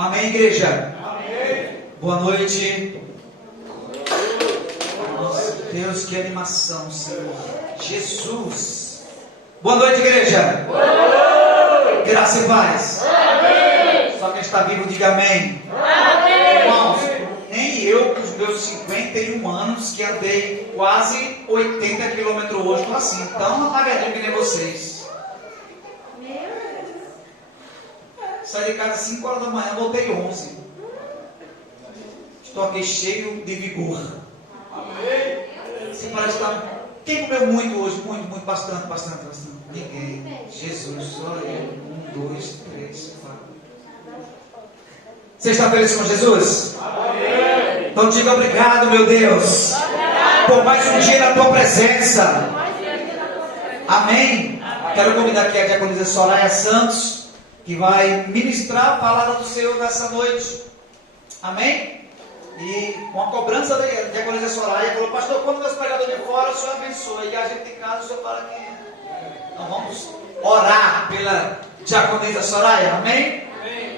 Amém, igreja? Amém. Boa noite. Nossa, Deus, que animação, Senhor. Jesus. Boa noite, igreja. Boa noite. Graça e paz. Amém. Só quem está vivo, diga amém. Amém. Irmãos, nem eu, com os meus 51 anos, que andei quase 80 quilômetros hoje, estou assim, tão apagado que nem vocês. Saí de casa às 5 horas da manhã, voltei 11. Estou aqui cheio de vigor. Amém. Você parece estar... Quem comeu muito hoje? Muito, bastante. Ninguém. Jesus, só eu. 1, 2, 3, 4. Você está feliz com Jesus? Amém. Então diga obrigado, meu Deus, por mais um dia na tua presença. Amém. Quero convidar aqui a diaconisa Soraya Santos, que vai ministrar a palavra do Senhor nessa noite. Amém? E com a cobrança da diaconisa Soraya, falou: pastor, quando meus pregadores de fora, o Senhor abençoa. E a gente de casa, o Senhor fala quem é. Então vamos orar pela diaconisa Soraya. Amém?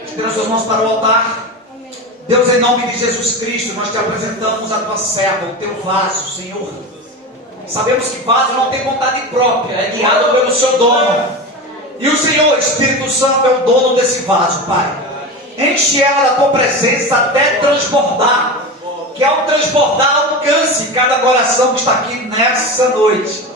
Estenda suas mãos para o altar. Amém. Deus, em nome de Jesus Cristo, nós te apresentamos a tua serva, o teu vaso, Senhor. Sabemos que vaso não tem vontade própria, é guiado pelo seu dono. E o Senhor, Espírito Santo, é o dono desse vaso, Pai. Enche ela da tua presença até transbordar. Que ao transbordar alcance cada coração que está aqui nessa noite.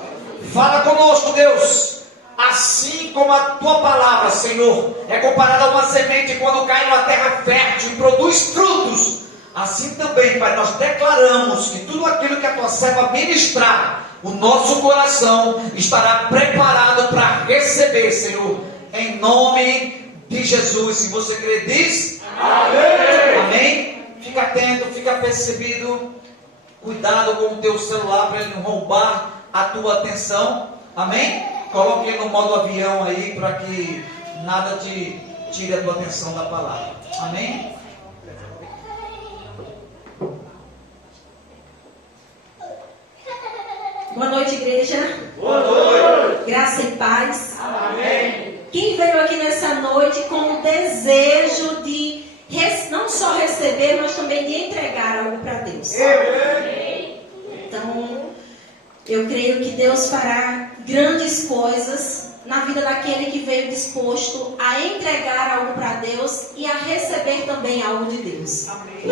Fala conosco, Deus. Assim como a tua palavra, Senhor, é comparada a uma semente quando cai numa terra fértil e produz frutos, assim também, Pai, nós declaramos que tudo aquilo que a tua serva ministrar, o nosso coração estará preparado para receber, Senhor, em nome de Jesus. Se você crê, diz amém. Amém. Fica atento, fica percebido. Cuidado com o teu celular para ele não roubar a tua atenção. Amém. Coloque ele no modo avião aí para que nada te tire a tua atenção da palavra. Amém. Boa noite, igreja. Boa noite. Graça e paz. Amém. Quem veio aqui nessa noite com o desejo de não só receber, mas também de entregar algo para Deus. Amém. Então, eu creio que Deus fará grandes coisas na vida daquele que veio disposto a entregar algo para Deus e a receber também algo de Deus. Amém.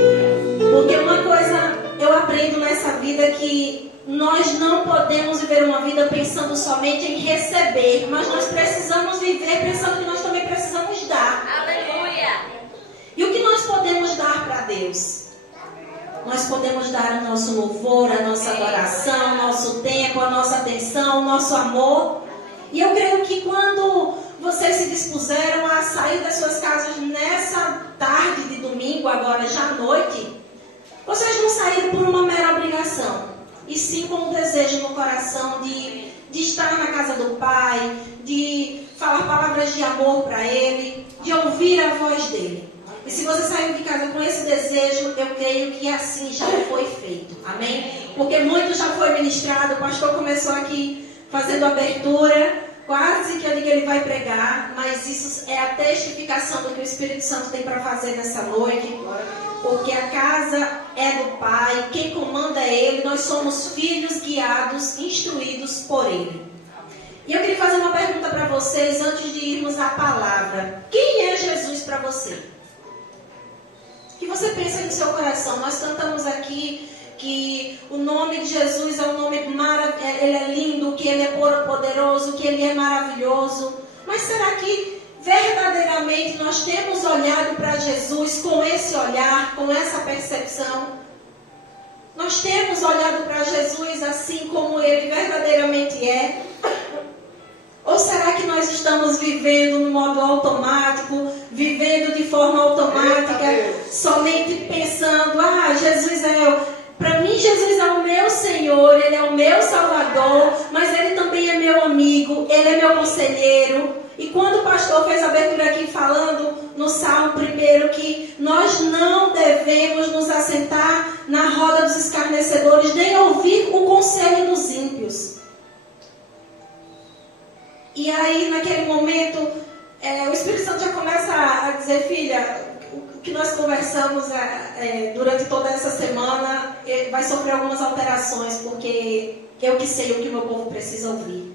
Porque uma coisa eu aprendo nessa vida que nós não podemos viver uma vida pensando somente em receber, mas nós precisamos viver pensando que nós também precisamos dar. Aleluia! E o que nós podemos dar para Deus? Nós podemos dar o nosso louvor, a nossa adoração, o nosso tempo, a nossa atenção, o nosso amor. E eu creio que quando vocês se dispuseram a sair das suas casas nessa tarde agora já à noite, vocês não saíram por uma mera obrigação, e sim com um desejo no coração de estar na casa do Pai, de falar palavras de amor para Ele, de ouvir a voz dEle. E se você saiu de casa com esse desejo, eu creio que assim já foi feito. Amém? Porque muito já foi ministrado. O pastor começou aqui fazendo abertura. Quase que ele vai pregar. Mas isso é a testificação do que o Espírito Santo tem para fazer nessa noite. Porque a casa é do Pai. Quem comanda é Ele. Nós somos filhos guiados, instruídos por Ele. E eu queria fazer uma pergunta para vocês antes de irmos à palavra. Quem é Jesus para você? Que você pense no seu coração. Nós cantamos aqui que o nome de Jesus é um nome maravilhoso, ele é lindo, que ele é poderoso, que ele é maravilhoso. Mas será que verdadeiramente nós temos olhado para Jesus com esse olhar, com essa percepção? Nós temos olhado para Jesus assim como ele verdadeiramente é? Ou será que nós estamos vivendo no modo automático, vivendo de forma automática, somente pensando, Jesus para mim Jesus é o meu Senhor, Ele é o meu Salvador, mas Ele também é meu amigo, Ele é meu conselheiro. E quando o pastor fez a abertura aqui falando no Salmo 1 que nós não devemos nos assentar na roda dos escarnecedores, nem ouvir o conselho dos ímpios. E aí, naquele momento, o Espírito Santo já começa a dizer, filha, o que nós conversamos durante toda essa semana vai sofrer algumas alterações, porque eu que sei o que o meu povo precisa ouvir.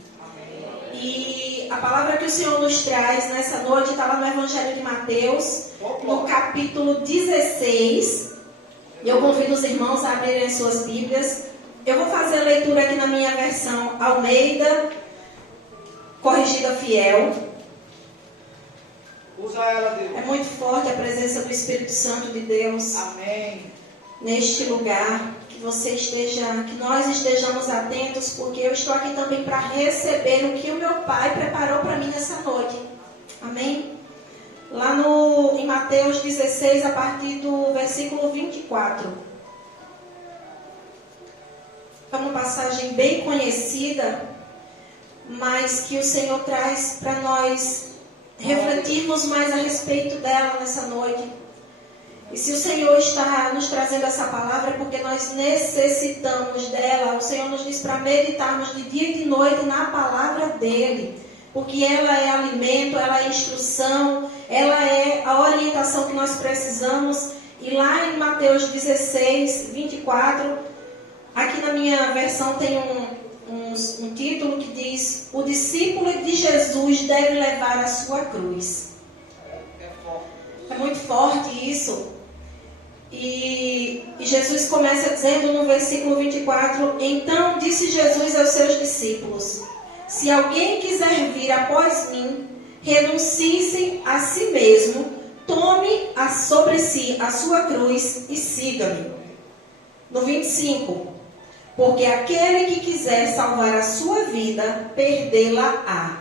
E a palavra que o Senhor nos traz nessa noite está lá no Evangelho de Mateus, no capítulo 16. Eu convido os irmãos a abrirem as suas Bíblias. Eu vou fazer a leitura aqui na minha versão Almeida, corrigida fiel. Usa ela, Deus. É muito forte a presença do Espírito Santo de Deus. Amém. Neste lugar, que nós estejamos atentos, porque eu estou aqui também para receber o que o meu Pai preparou para mim nessa noite. Amém? Lá em Mateus 16, a partir do versículo 24. É uma passagem bem conhecida, mas que o Senhor traz para nós refletirmos mais a respeito dela nessa noite. E se o Senhor está nos trazendo essa palavra é porque nós necessitamos dela. O Senhor nos diz para meditarmos de dia e de noite na palavra dEle, porque ela é alimento, ela é instrução, ela é a orientação que nós precisamos. E lá em Mateus 16, 24, aqui na minha versão tem um título que diz: o discípulo de Jesus deve levar a sua cruz. É muito forte isso. E Jesus começa dizendo no versículo 24: então disse Jesus aos seus discípulos: se alguém quiser vir após mim, renuncie-se a si mesmo, tome sobre si a sua cruz e siga-me. No 25: porque aquele que quiser salvar a sua vida, perdê-la-á.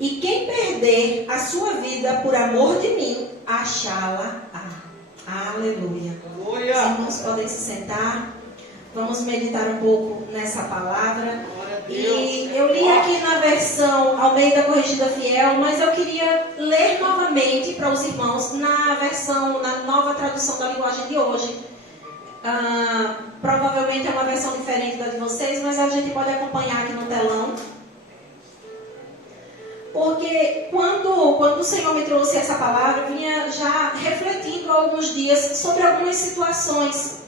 E quem perder a sua vida por amor de mim, achá-la-á. Aleluia. Glória. Os irmãos podem se sentar. Vamos meditar um pouco nessa palavra. E eu li aqui na versão Almeida Corrigida Fiel, mas eu queria ler novamente para os irmãos na nova tradução da linguagem de hoje. Provavelmente é uma versão diferente da de vocês, mas a gente pode acompanhar aqui no telão. Porque quando o Senhor me trouxe essa palavra, eu vinha já refletindo há alguns dias sobre algumas situações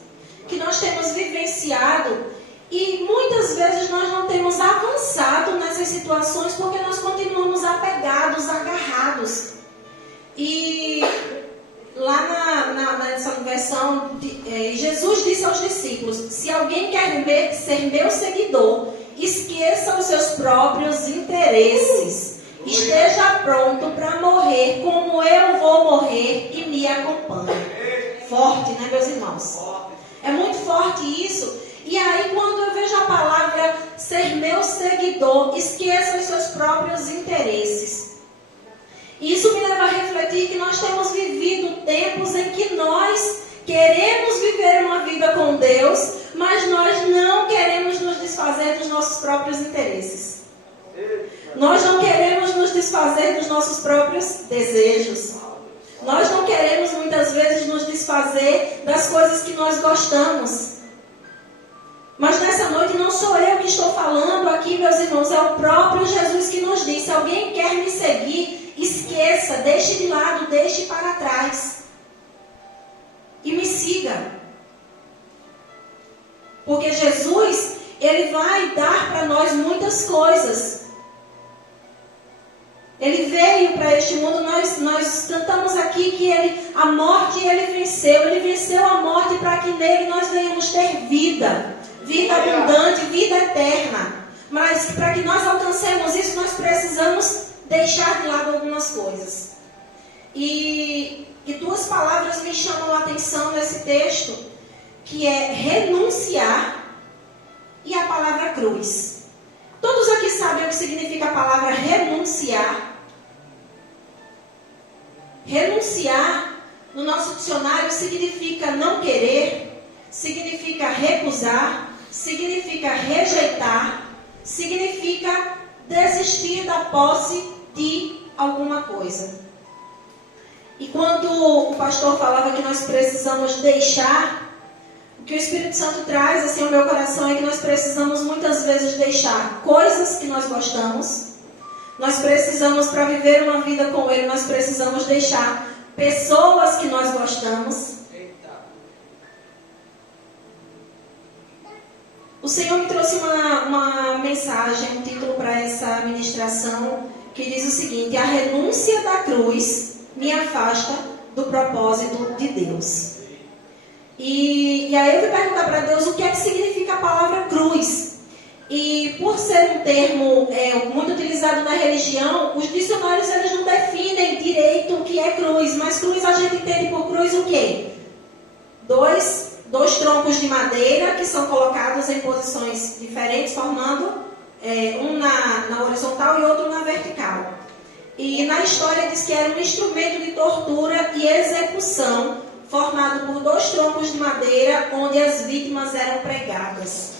que nós temos vivenciado e muitas vezes nós não temos avançado nessas situações porque nós continuamos apegados, agarrados. E lá nessa versão, Jesus disse aos discípulos: se alguém quer ser meu seguidor, esqueça os seus próprios interesses. Esteja pronto para morrer como eu vou morrer e me acompanhe. Forte, né, meus irmãos? É muito forte isso. E aí, quando eu vejo a palavra ser meu seguidor, esqueça os seus próprios interesses. Isso me leva a refletir que nós temos vivido tempos em que nós desfazer dos nossos próprios desejos. Nós não queremos muitas vezes nos desfazer das coisas que nós gostamos. Mas nessa noite não sou eu que estou falando aqui, meus irmãos, é o próprio Jesus que nos diz: se alguém quer me seguir, esqueça, deixe de lado, deixe para trás e me siga. Porque Jesus, Ele vai dar para nós muitas coisas. Ele veio para este mundo, nós cantamos aqui que a morte Ele venceu a morte para que nele nós venhamos ter vida abundante, vida eterna. Mas para que nós alcancemos isso, nós precisamos deixar de lado algumas coisas. E duas palavras me chamam a atenção nesse texto, que é renunciar e a palavra cruz. Todos aqui sabem o que significa a palavra renunciar? Renunciar, no nosso dicionário, significa não querer, significa recusar, significa rejeitar, significa desistir da posse de alguma coisa. E quando o pastor falava que nós precisamos deixar, o que o Espírito Santo traz assim ao meu coração é que nós precisamos muitas vezes deixar coisas que nós gostamos. Nós precisamos, para viver uma vida com Ele, nós precisamos deixar pessoas que nós gostamos. O Senhor me trouxe uma mensagem, um título para essa ministração, que diz o seguinte: a renúncia da cruz me afasta do propósito de Deus. E aí eu fui perguntar para Deus o que é que significa a palavra cruz. E por ser um termo muito utilizado na religião, os dicionários eles não definem direito o que é cruz. Mas cruz a gente entende por cruz o quê? Dois troncos de madeira que são colocados em posições diferentes, formando um na horizontal e outro na vertical. E na história diz que era um instrumento de tortura e execução formado por dois troncos de madeira onde as vítimas eram pregadas.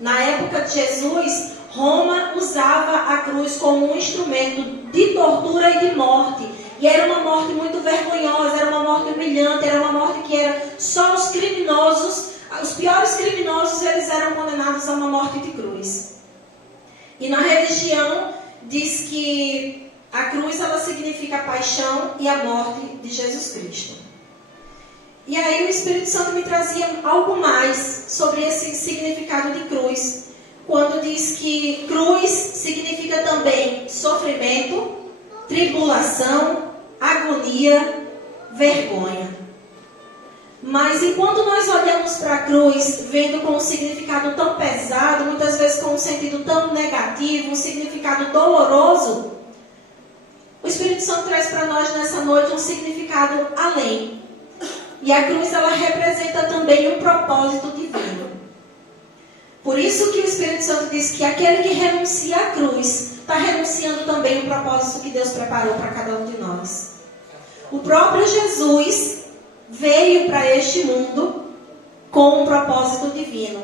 Na época de Jesus, Roma usava a cruz como um instrumento de tortura e de morte. E era uma morte muito vergonhosa, era uma morte humilhante, era uma morte que era só os criminosos, os piores criminosos, eles eram condenados a uma morte de cruz. E na religião diz que a cruz ela significa a paixão e a morte de Jesus Cristo. E aí o Espírito Santo me trazia algo mais sobre esse significado de cruz, quando diz que cruz significa também sofrimento, tribulação, agonia, vergonha. Mas enquanto nós olhamos para a cruz, vendo com um significado tão pesado, muitas vezes com um sentido tão negativo, um significado doloroso, o Espírito Santo traz para nós nessa noite um significado além. E a cruz ela representa também um propósito divino. Por isso que o Espírito Santo diz que aquele que renuncia à cruz está renunciando também o propósito que Deus preparou para cada um de nós. O próprio Jesus veio para este mundo com um propósito divino.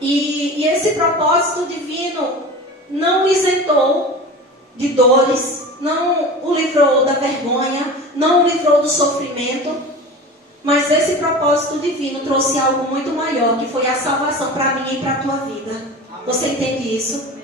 E esse propósito divino não o isentou de dores, não o livrou da vergonha, não o livrou do sofrimento. Mas esse propósito divino trouxe algo muito maior, que foi a salvação para mim e para a tua vida. Você entende isso?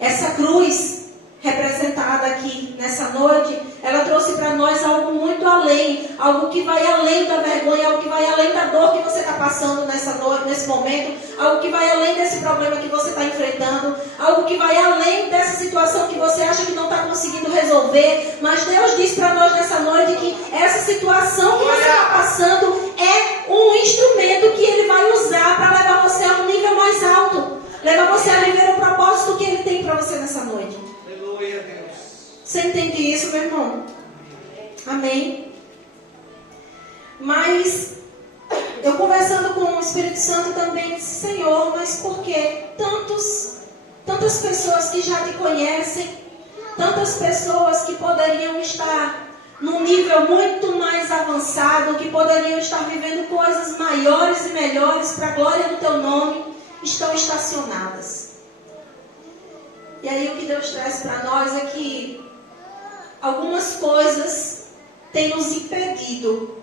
Essa cruz representada aqui nessa noite, ela trouxe para nós algo muito além, algo que vai além da vergonha, algo que vai além da dor que você está passando nessa noite, nesse momento, algo que vai além desse problema que você está enfrentando, algo que vai além dessa situação que você acha que não está conseguindo resolver. Mas Deus diz para nós nessa noite que essa situação que você está passando é um instrumento que Ele vai usar para levar você a um nível mais alto, levar você a viver o propósito que Ele tem para você nessa noite. Aleluia, Deus. Você entende isso, meu irmão? Amém? Mas eu conversando com o Espírito Santo também disse: Senhor, mas por que tantas pessoas que já te conhecem, tantas pessoas que poderiam estar num nível muito mais avançado, que poderiam estar vivendo coisas maiores e melhores para a glória do teu nome, estão estacionadas? E aí o que Deus traz para nós é que algumas coisas têm nos impedido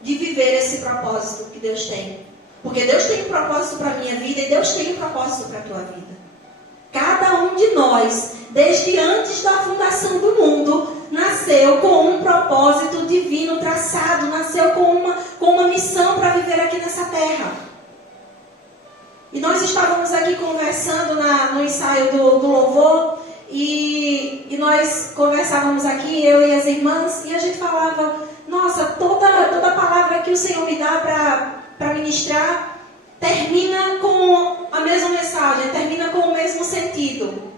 de viver esse propósito que Deus tem. Porque Deus tem um propósito para a minha vida e Deus tem um propósito para a tua vida. Cada um de nós, desde antes da fundação do mundo, nasceu com um propósito divino traçado, nasceu com uma missão para viver aqui nessa terra. E nós estávamos aqui conversando no ensaio do louvor, e nós conversávamos aqui, eu e as irmãs, e a gente falava, nossa, toda a palavra que o Senhor me dá para ministrar termina com a mesma mensagem, termina com o mesmo sentido.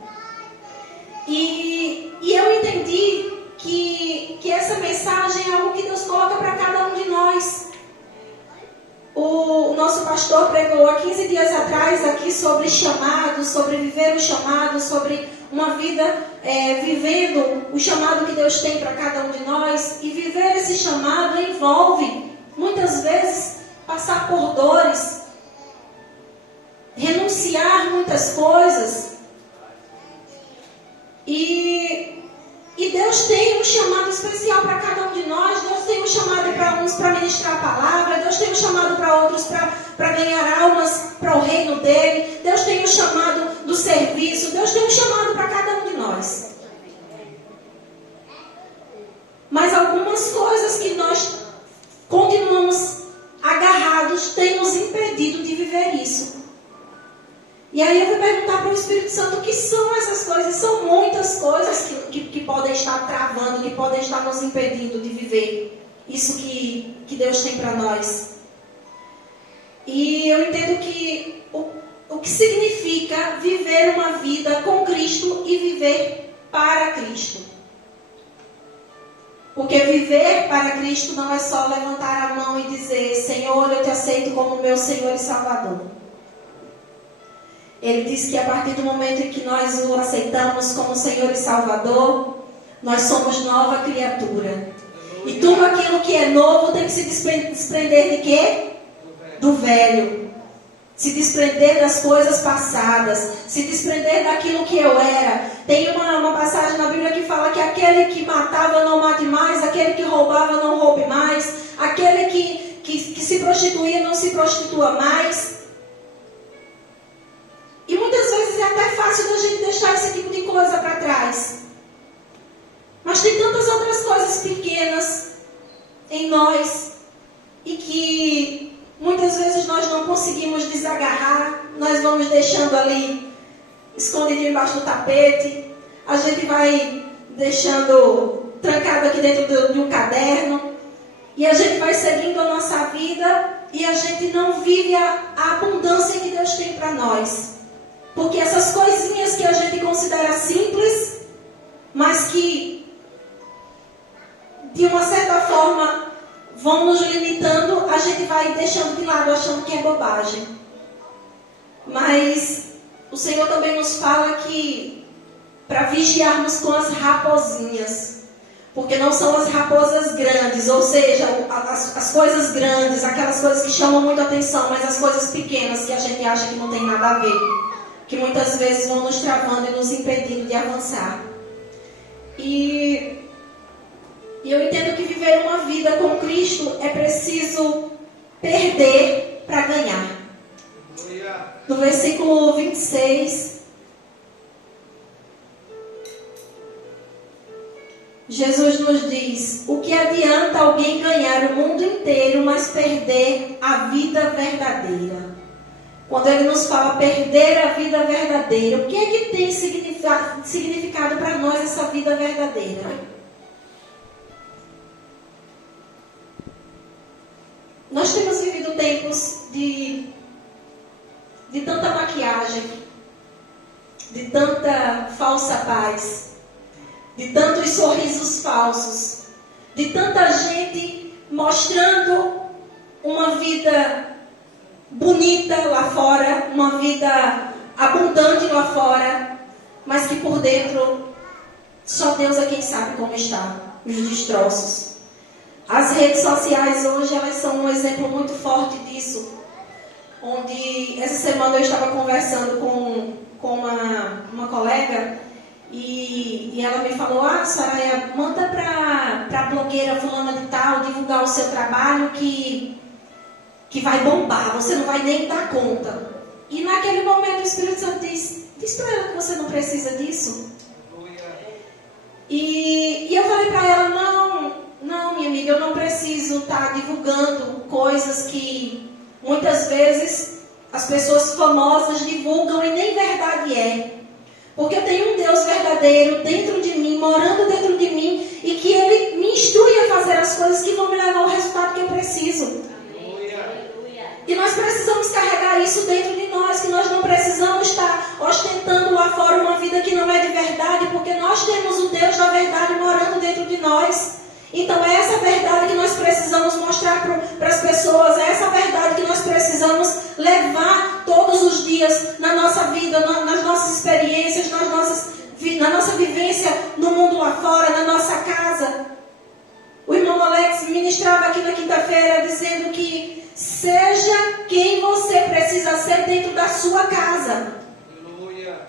E eu entendi que essa mensagem é algo que Deus coloca para cada um de nós. O nosso pastor pregou há 15 dias atrás aqui sobre chamado, sobre viver o chamado, sobre uma vida vivendo o chamado que Deus tem para cada um de nós. E viver esse chamado envolve, muitas vezes, passar por dores, renunciar muitas coisas. E Deus tem um chamado especial para cada um de nós. Deus tem um chamado para uns para ministrar a palavra. Deus tem um chamado para outros para ganhar almas para o reino dele. Deus tem um chamado do serviço. Deus tem um chamado para cada um de nós. Mas algumas coisas que nós continuamos agarrados têm nos impedido de viver isso. E aí eu vou perguntar para o Espírito Santo o que são essas coisas. São muitas coisas que podem estar travando, que podem estar nos impedindo de viver isso que Deus tem para nós. E eu entendo que o que significa viver uma vida com Cristo e viver para Cristo. Porque viver para Cristo não é só levantar a mão e dizer, Senhor, eu te aceito como meu Senhor e Salvador. Ele diz que a partir do momento em que nós o aceitamos como Senhor e Salvador, nós somos nova criatura. E tudo aquilo que é novo tem que se desprender de quê? Do velho. Se desprender das coisas passadas. Se desprender daquilo que eu era. Tem uma passagem na Bíblia que fala que aquele que matava não mate mais, aquele que roubava não roube mais, aquele que se prostituía não se prostitua mais. E muitas vezes é até fácil da gente deixar esse tipo de coisa para trás. Mas tem tantas outras coisas pequenas em nós e que muitas vezes nós não conseguimos desagarrar. Nós vamos deixando ali escondido embaixo do tapete. A gente vai deixando trancado aqui dentro de um caderno. E a gente vai seguindo a nossa vida e a gente não vive a abundância que Deus tem para nós. Porque essas coisinhas que a gente considera simples, mas que, de uma certa forma, vão nos limitando, a gente vai deixando de lado, achando que é bobagem. Mas o Senhor também nos fala que, para vigiarmos com as raposinhas, porque não são as raposas grandes, ou seja, as coisas grandes, aquelas coisas que chamam muita atenção, mas as coisas pequenas que a gente acha que não tem nada a ver, que muitas vezes vão nos travando e nos impedindo de avançar. E eu entendo que viver uma vida com Cristo é preciso perder para ganhar. No versículo 26, Jesus nos diz: o que adianta alguém ganhar o mundo inteiro, mas perder a vida verdadeira? Quando ele nos fala perder a vida verdadeira, o que é que tem significado para nós essa vida verdadeira? Nós temos vivido tempos de tanta maquiagem, de tanta falsa paz, de tantos sorrisos falsos, de tanta gente mostrando uma vida bonita lá fora, uma vida abundante lá fora, mas que por dentro só Deus é quem sabe como está, os destroços. As redes sociais hoje, elas são um exemplo muito forte disso, onde essa semana eu estava conversando com uma colega e ela me falou: Soraya, manda para a blogueira fulana de tal divulgar o seu trabalho que vai bombar, você não vai nem dar conta. E naquele momento o Espírito Santo diz para ela que você não precisa disso. E eu falei para ela: não, minha amiga, eu não preciso estar divulgando coisas que muitas vezes as pessoas famosas divulgam e nem verdade é. Porque eu tenho um Deus verdadeiro dentro de mim, morando dentro de mim, e que Ele me instrui a fazer as coisas que vão me levar ao resultado que eu preciso. E nós precisamos carregar isso dentro de nós, que nós não precisamos estar ostentando lá fora uma vida que não é de verdade, porque nós temos o Deus da verdade morando dentro de nós. Então é essa verdade que nós precisamos mostrar para as pessoas, é essa verdade que nós precisamos levar todos os dias na nossa vida, nas nossas experiências, na nossa vivência no mundo lá fora, na nossa casa. O irmão Alex ministrava aqui na quinta-feira dizendo que seja quem você precisa ser dentro da sua casa. Aleluia.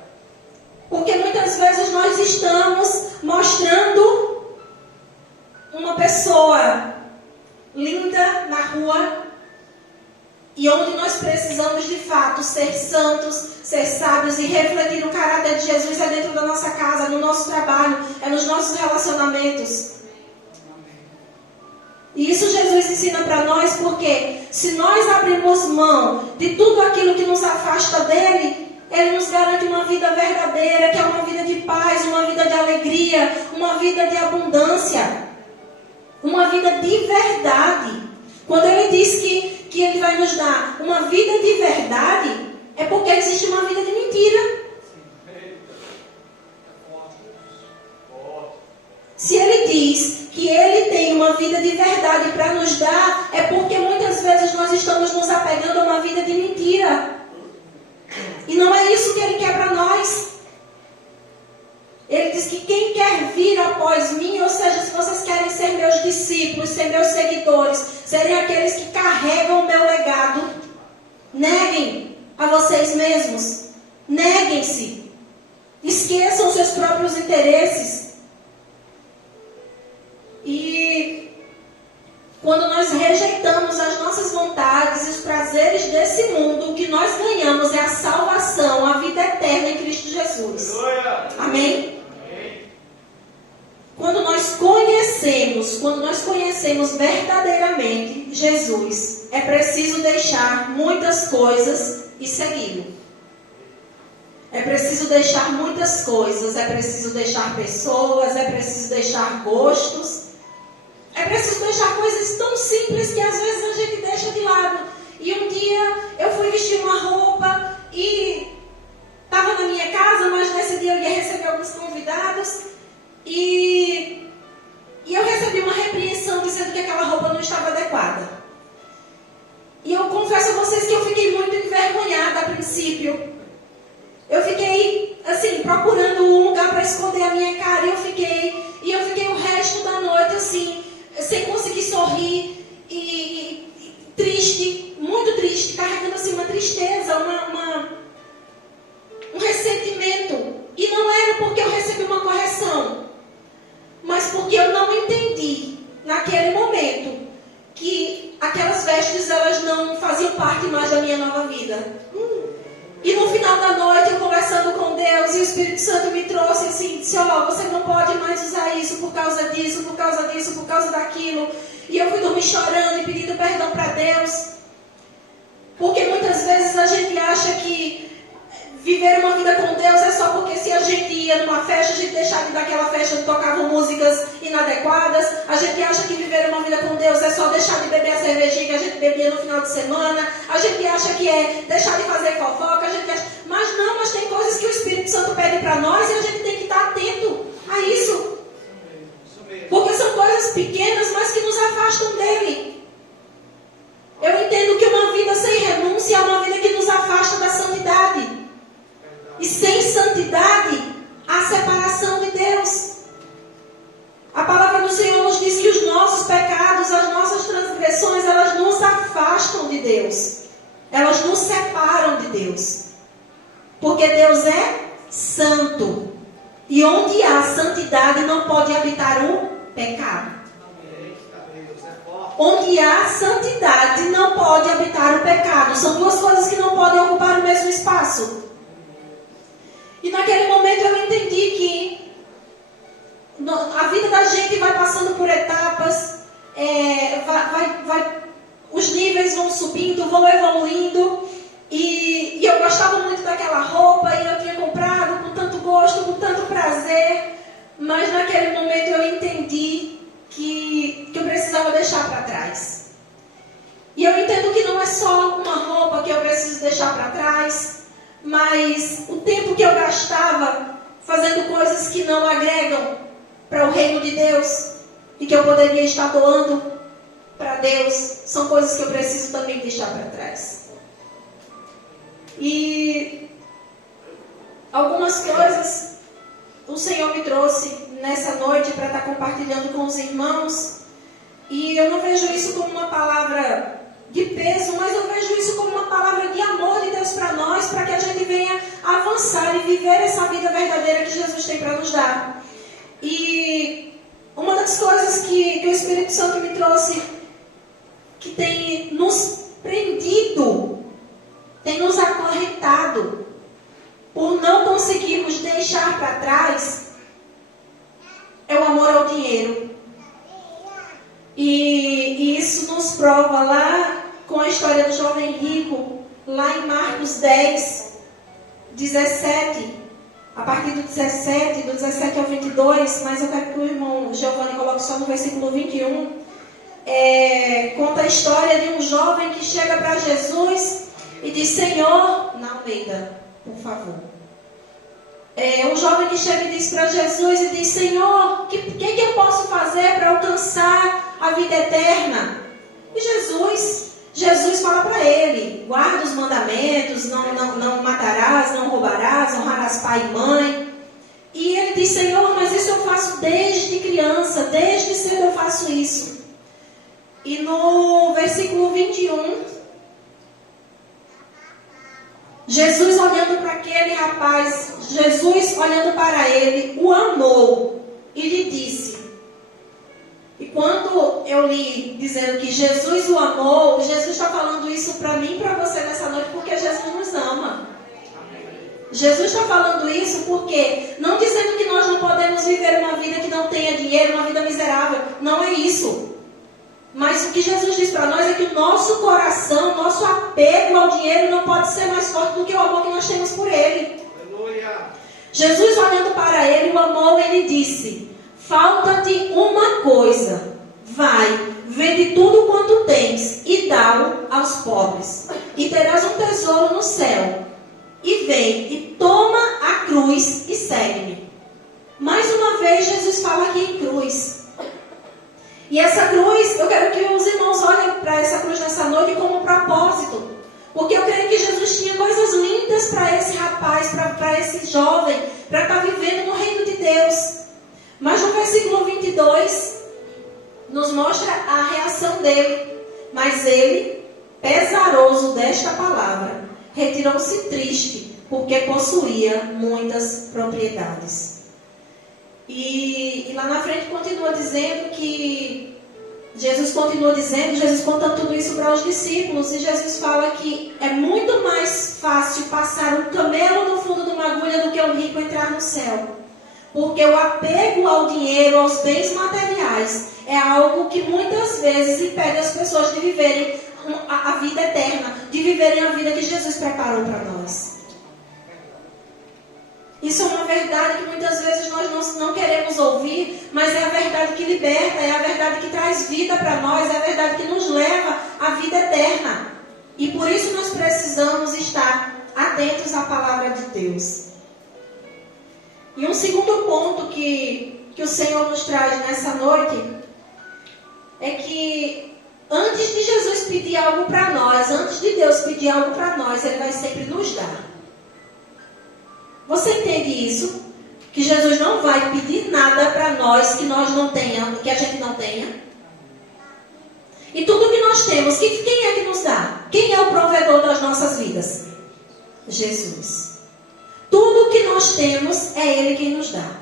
Porque muitas vezes nós estamos mostrando uma pessoa linda na rua, e onde nós precisamos de fato ser santos, ser sábios e refletir o caráter de Jesus é dentro da nossa casa, no nosso trabalho, é nos nossos relacionamentos. E isso Jesus ensina para nós, porque se nós abrirmos mão de tudo aquilo que nos afasta dele, Ele nos garante uma vida verdadeira, que é uma vida de paz, uma vida de alegria, uma vida de abundância, uma vida de verdade. Quando Ele diz que Ele vai nos dar uma vida de verdade, é porque existe uma vida de mentira. Se Ele diz que Ele tem uma vida de verdade para nos dar, é porque muitas vezes nós estamos nos apegando a uma vida de mentira. E não é isso que Ele quer para nós. Ele diz que quem quer vir após mim, ou seja, se vocês querem ser meus discípulos, ser meus seguidores, serem aqueles que carregam o meu legado, neguem a vocês mesmos. Neguem-se. Esqueçam seus próprios interesses. E quando nós rejeitamos as nossas vontades e os prazeres desse mundo, o que nós ganhamos é a salvação, a vida eterna em Cristo Jesus. Amém? Quando nós conhecemos verdadeiramente Jesus, é preciso deixar muitas coisas e segui-lo. É preciso deixar muitas coisas, é preciso deixar pessoas, é preciso deixar gostos. É preciso deixar coisas tão simples que às vezes a gente deixa de lado. E um dia eu fui vestir uma roupa e estava na minha casa, mas nesse dia eu ia receber alguns convidados. E eu recebi uma repreensão dizendo que aquela roupa não estava adequada. E eu confesso a vocês que eu fiquei muito envergonhada a princípio. Eu fiquei, assim, procurando um lugar para esconder a minha cara. E eu fiquei o resto da noite, assim, sem conseguir sorrir e triste, muito triste, carregando assim uma tristeza, um ressentimento. E não era porque eu recebi uma correção, mas porque eu não entendi naquele momento que aquelas vestes elas não faziam parte mais da minha nova vida. E no final da noite, eu conversando com Deus, e o Espírito Santo me trouxe assim, disse: você não pode mais usar isso por causa disso, por causa disso, por causa daquilo. E eu fui dormir chorando e pedindo perdão para Deus. Porque muitas vezes a gente acha que viver uma vida com Deus é só porque se a gente ia numa festa, a gente deixava de ir naquela festa onde tocavam músicas inadequadas. A gente acha que viver uma vida com Deus é só deixar de beber a cervejinha que a gente bebia no final de semana. A gente acha que é deixar de fazer fofoca. Mas não, mas tem coisas que o Espírito Santo pede para nós e a gente tem que estar atento a isso. Porque são coisas pequenas, mas que nos afastam dele. Eu entendo que uma vida sem renúncia é uma vida que nos afasta da santidade. E sem santidade, há separação de Deus. A palavra do Senhor nos diz que os nossos pecados, as nossas transgressões, elas nos afastam de Deus. Elas nos separam de Deus. Porque Deus é santo. E onde há santidade não pode habitar o pecado. Onde há santidade não pode habitar o pecado. São duas coisas que não podem ocupar o mesmo espaço. E naquele momento eu entendi que a vida da gente vai passando por etapas, os níveis vão subindo, vão evoluindo. E eu gostava muito daquela roupa e eu tinha comprado com tanto gosto, com tanto prazer. Mas naquele momento eu entendi que eu precisava deixar para trás. E eu entendo que não é só uma roupa que eu preciso deixar para trás, mas o tempo que eu gastava fazendo coisas que não agregam para o reino de Deus e que eu poderia estar doando para Deus, são coisas que eu preciso também deixar para trás. E algumas coisas o Senhor me trouxe nessa noite para estar compartilhando com os irmãos. E eu não vejo isso como uma palavra de peso, mas eu vejo isso como uma palavra de amor de Deus para nós, para que a gente venha avançar e viver essa vida verdadeira que Jesus tem para nos dar. E uma das coisas que o Espírito Santo me trouxe, que tem nos prendido, tem nos acorrentado, por não conseguirmos deixar para trás, é o amor ao dinheiro. E isso nos prova lá com a história do jovem rico, lá em Marcos 10, 17, a partir do 17 ao 22, mas eu quero que o irmão Giovanni coloque só no versículo 21, conta a história de um jovem que chega para Jesus e diz: Senhor, na Almeida, por favor. Um jovem que chega e diz para Jesus e diz: Senhor, o que eu posso fazer para alcançar a vida eterna? E Jesus fala para ele: guarda os mandamentos, não matarás, não roubarás, honrarás pai e mãe. E ele diz: Senhor, mas isso eu faço desde criança, desde cedo eu faço isso. E no versículo 21, Jesus olhando para aquele rapaz, Jesus olhando para ele, o amou e lhe disse. E quando eu li dizendo que Jesus o amou, Jesus está falando isso para mim e para você nessa noite, porque Jesus nos ama. Jesus está falando isso porque, não dizendo que nós não podemos viver uma vida que não tenha dinheiro, uma vida miserável, não é isso. Mas o que Jesus diz para nós é que o nosso coração, o nosso apego ao dinheiro não pode ser mais forte do que o amor que nós temos por ele. Aleluia. Jesus olhando para ele, o amou, ele disse: falta-te uma coisa, vai, vende tudo quanto tens e dá-o aos pobres, e terás um tesouro no céu. E vem e toma a cruz e segue-me. Mais uma vez Jesus fala aqui em cruz. E essa cruz, eu quero que os irmãos olhem para essa cruz nessa noite como um propósito. Porque eu creio que Jesus tinha coisas lindas para esse rapaz, para esse jovem, para estar vivendo no reino de Deus. Mas no versículo 22, nos mostra a reação dele. Mas ele, pesaroso desta palavra, retirou-se triste, porque possuía muitas propriedades. E lá na frente continua dizendo que Jesus conta tudo isso para os discípulos, e Jesus fala que é muito mais fácil passar um camelo no fundo de uma agulha do que um rico entrar no céu. Porque o apego ao dinheiro, aos bens materiais, é algo que muitas vezes impede as pessoas de viverem a vida eterna, de viverem a vida que Jesus preparou para nós. Isso é uma verdade que muitas vezes nós não queremos ouvir, mas é a verdade que liberta, é a verdade que traz vida para nós, é a verdade que nos leva à vida eterna. E por isso nós precisamos estar atentos à palavra de Deus. E um segundo ponto que o Senhor nos traz nessa noite é que antes de Jesus pedir algo para nós, antes de Deus pedir algo para nós, Ele vai sempre nos dar. Você entende isso? Que Jesus não vai pedir nada para nós que nós não tenhamos, que a gente não tenha. E tudo que nós temos, quem é que nos dá? Quem é o provedor das nossas vidas? Jesus. Tudo que nós temos é Ele quem nos dá.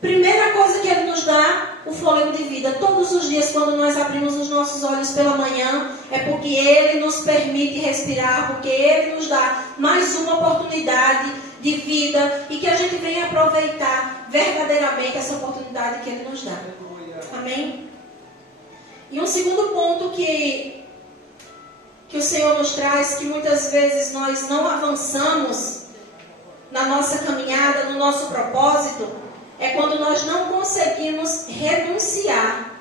Primeira coisa que Ele nos dá, o fôlego de vida. Todos os dias, quando nós abrimos os nossos olhos pela manhã, é porque Ele nos permite respirar, porque Ele nos dá mais uma oportunidade de vida e que a gente venha aproveitar verdadeiramente essa oportunidade que Ele nos dá. Amém? E um segundo ponto que o Senhor nos traz, que muitas vezes nós não avançamos na nossa caminhada, no nosso propósito, é quando nós não conseguimos renunciar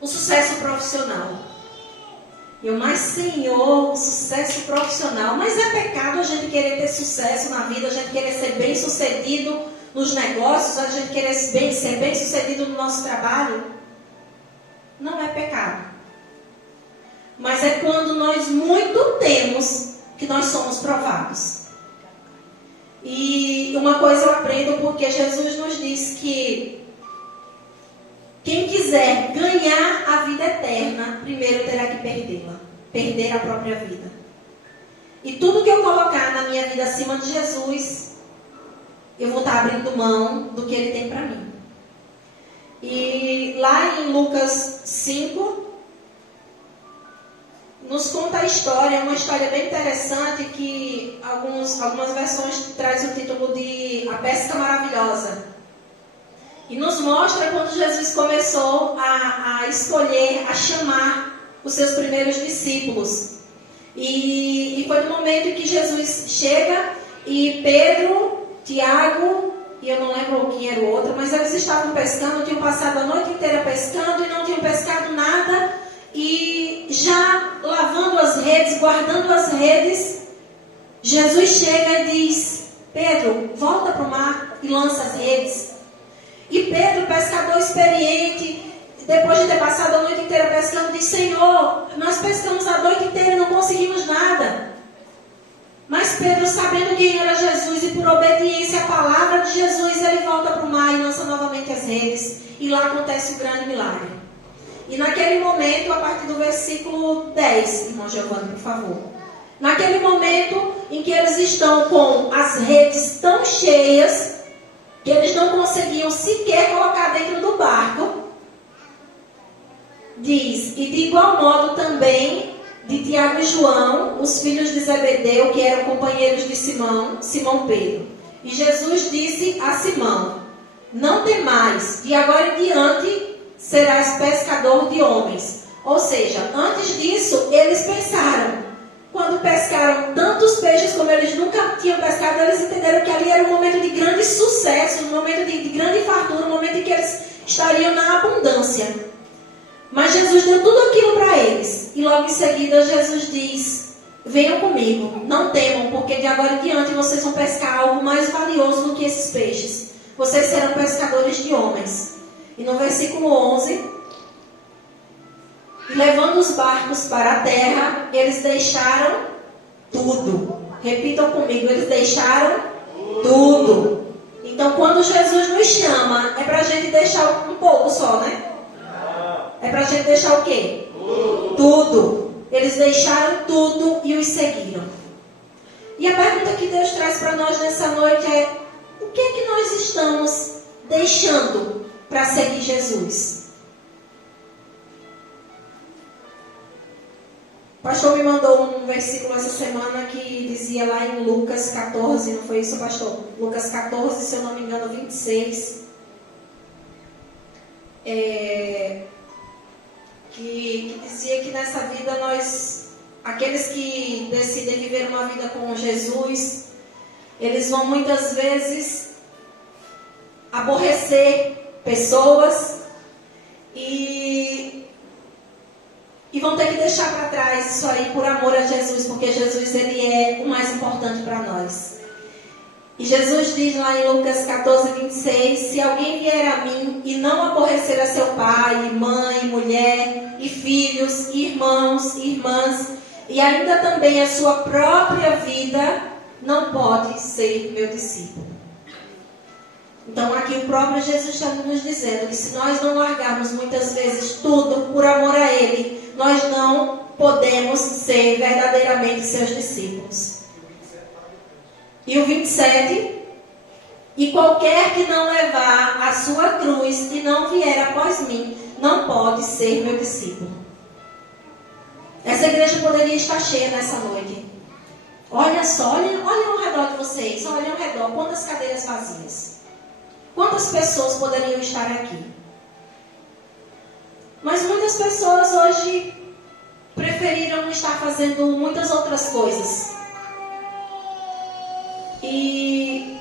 o sucesso profissional. Mas Senhor, o sucesso profissional, mas é pecado a gente querer ter sucesso na vida, a gente querer ser bem sucedido nos negócios, a gente querer ser bem sucedido no nosso trabalho? Não é pecado. Mas é quando nós muito temos que nós somos provados. E uma coisa eu aprendo porque Jesus nos diz que quem quiser ganhar a vida eterna, primeiro terá que perdê-la. Perder a própria vida. E tudo que eu colocar na minha vida acima de Jesus, eu vou estar abrindo mão do que Ele tem para mim. E lá em Lucas 5, nos conta a história, uma história bem interessante que algumas versões traz o título de A Pesca Maravilhosa. E nos mostra quando Jesus começou a escolher, a chamar os seus primeiros discípulos. E foi no momento em que Jesus chega e Pedro, Tiago, e eu não lembro quem era o outro, mas eles estavam pescando, tinham passado a noite inteira pescando e não tinham pescado nada. E já lavando as redes, guardando as redes, Jesus chega e diz: Pedro, volta para o mar e lança as redes. E Pedro, pescador experiente, depois de ter passado a noite inteira pescando, diz: Senhor, nós pescamos a noite inteira e não conseguimos nada. Mas Pedro, sabendo quem era Jesus e por obediência à palavra de Jesus, ele volta para o mar e lança novamente as redes. E lá acontece o grande milagre. E naquele momento, a partir do versículo 10, irmão Giovanni, por favor. Naquele momento em que eles estão com as redes tão cheias, que eles não conseguiam sequer colocar dentro do barco, diz: e de igual modo também de Tiago e João, os filhos de Zebedeu, que eram companheiros de Simão Pedro. E Jesus disse a Simão: não temais, de agora em diante serás pescador de homens. Ou seja, antes disso, eles pensaram, quando pescaram tantos peixes como eles nunca tinham pescado, eles entenderam que ali era um momento de grande sucesso, um momento de grande fartura, um momento em que eles estariam na abundância. Mas Jesus deu tudo aquilo para eles. E logo em seguida Jesus diz: venham comigo, não temam, porque de agora em diante vocês vão pescar algo mais valioso do que esses peixes. Vocês serão pescadores de homens. E no versículo 11, levando os barcos para a terra, eles deixaram tudo. Repitam comigo, eles deixaram tudo. Então, quando Jesus nos chama, é para a gente deixar um pouco só, né? É para a gente deixar o quê? Tudo. Eles deixaram tudo e os seguiram. E a pergunta que Deus traz para nós nessa noite é: o que é que nós estamos deixando para seguir Jesus? O pastor me mandou um versículo essa semana que dizia lá em Lucas 14, não foi isso, pastor? Lucas 14, se eu não me engano, 26. Que dizia que nessa vida aqueles que decidem viver uma vida com Jesus, eles vão muitas vezes aborrecer pessoas e vão ter que deixar para trás isso aí por amor a Jesus, porque Jesus, ele é o mais importante para nós. E Jesus diz lá em Lucas 14, 26, se alguém vier a mim e não aborrecer a seu pai, mãe, mulher, e filhos, irmãos, irmãs, e ainda também a sua própria vida, não pode ser meu discípulo. Então aqui o próprio Jesus está nos dizendo que se nós não largarmos muitas vezes tudo por amor a Ele, nós não podemos ser verdadeiramente seus discípulos. E o 27, e qualquer que não levar a sua cruz e não vier após mim, não pode ser meu discípulo. Essa igreja poderia estar cheia nessa noite. Olha só, olha ao redor de vocês, olha ao redor, quantas cadeiras vazias. Quantas pessoas poderiam estar aqui? Mas muitas pessoas hoje preferiram estar fazendo muitas outras coisas. E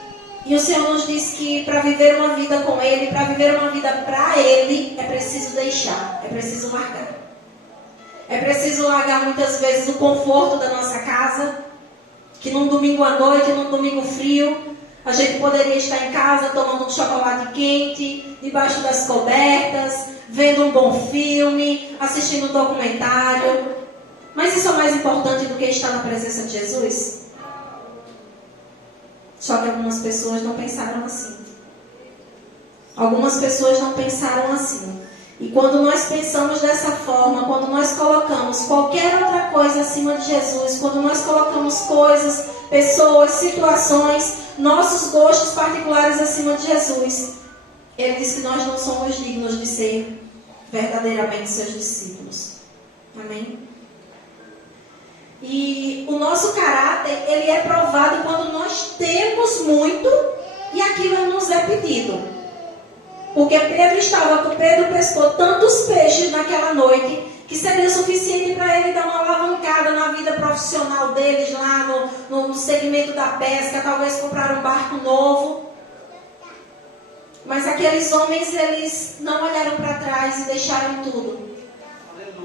o Senhor nos diz que para viver uma vida com Ele, para viver uma vida para Ele, é preciso deixar, é preciso largar. É preciso largar muitas vezes o conforto da nossa casa, que num domingo à noite, num domingo frio, a gente poderia estar em casa tomando um chocolate quente, debaixo das cobertas, vendo um bom filme, assistindo um documentário. Mas isso é mais importante do que estar na presença de Jesus? Só que algumas pessoas não pensaram assim. Algumas pessoas não pensaram assim. E quando nós pensamos dessa forma, quando nós colocamos qualquer outra coisa acima de Jesus, quando nós colocamos coisas, pessoas, situações, nossos gostos particulares acima de Jesus, Ele diz que nós não somos dignos de ser verdadeiramente seus discípulos. Amém? E o nosso caráter, ele é provado quando nós temos muito e aquilo nos é pedido. Porque Pedro pescou tantos peixes naquela noite que seria suficiente para ele dar uma alavancada na vida profissional deles lá no segmento da pesca, talvez comprar um barco novo. Mas aqueles homens, eles não olharam para trás e deixaram tudo.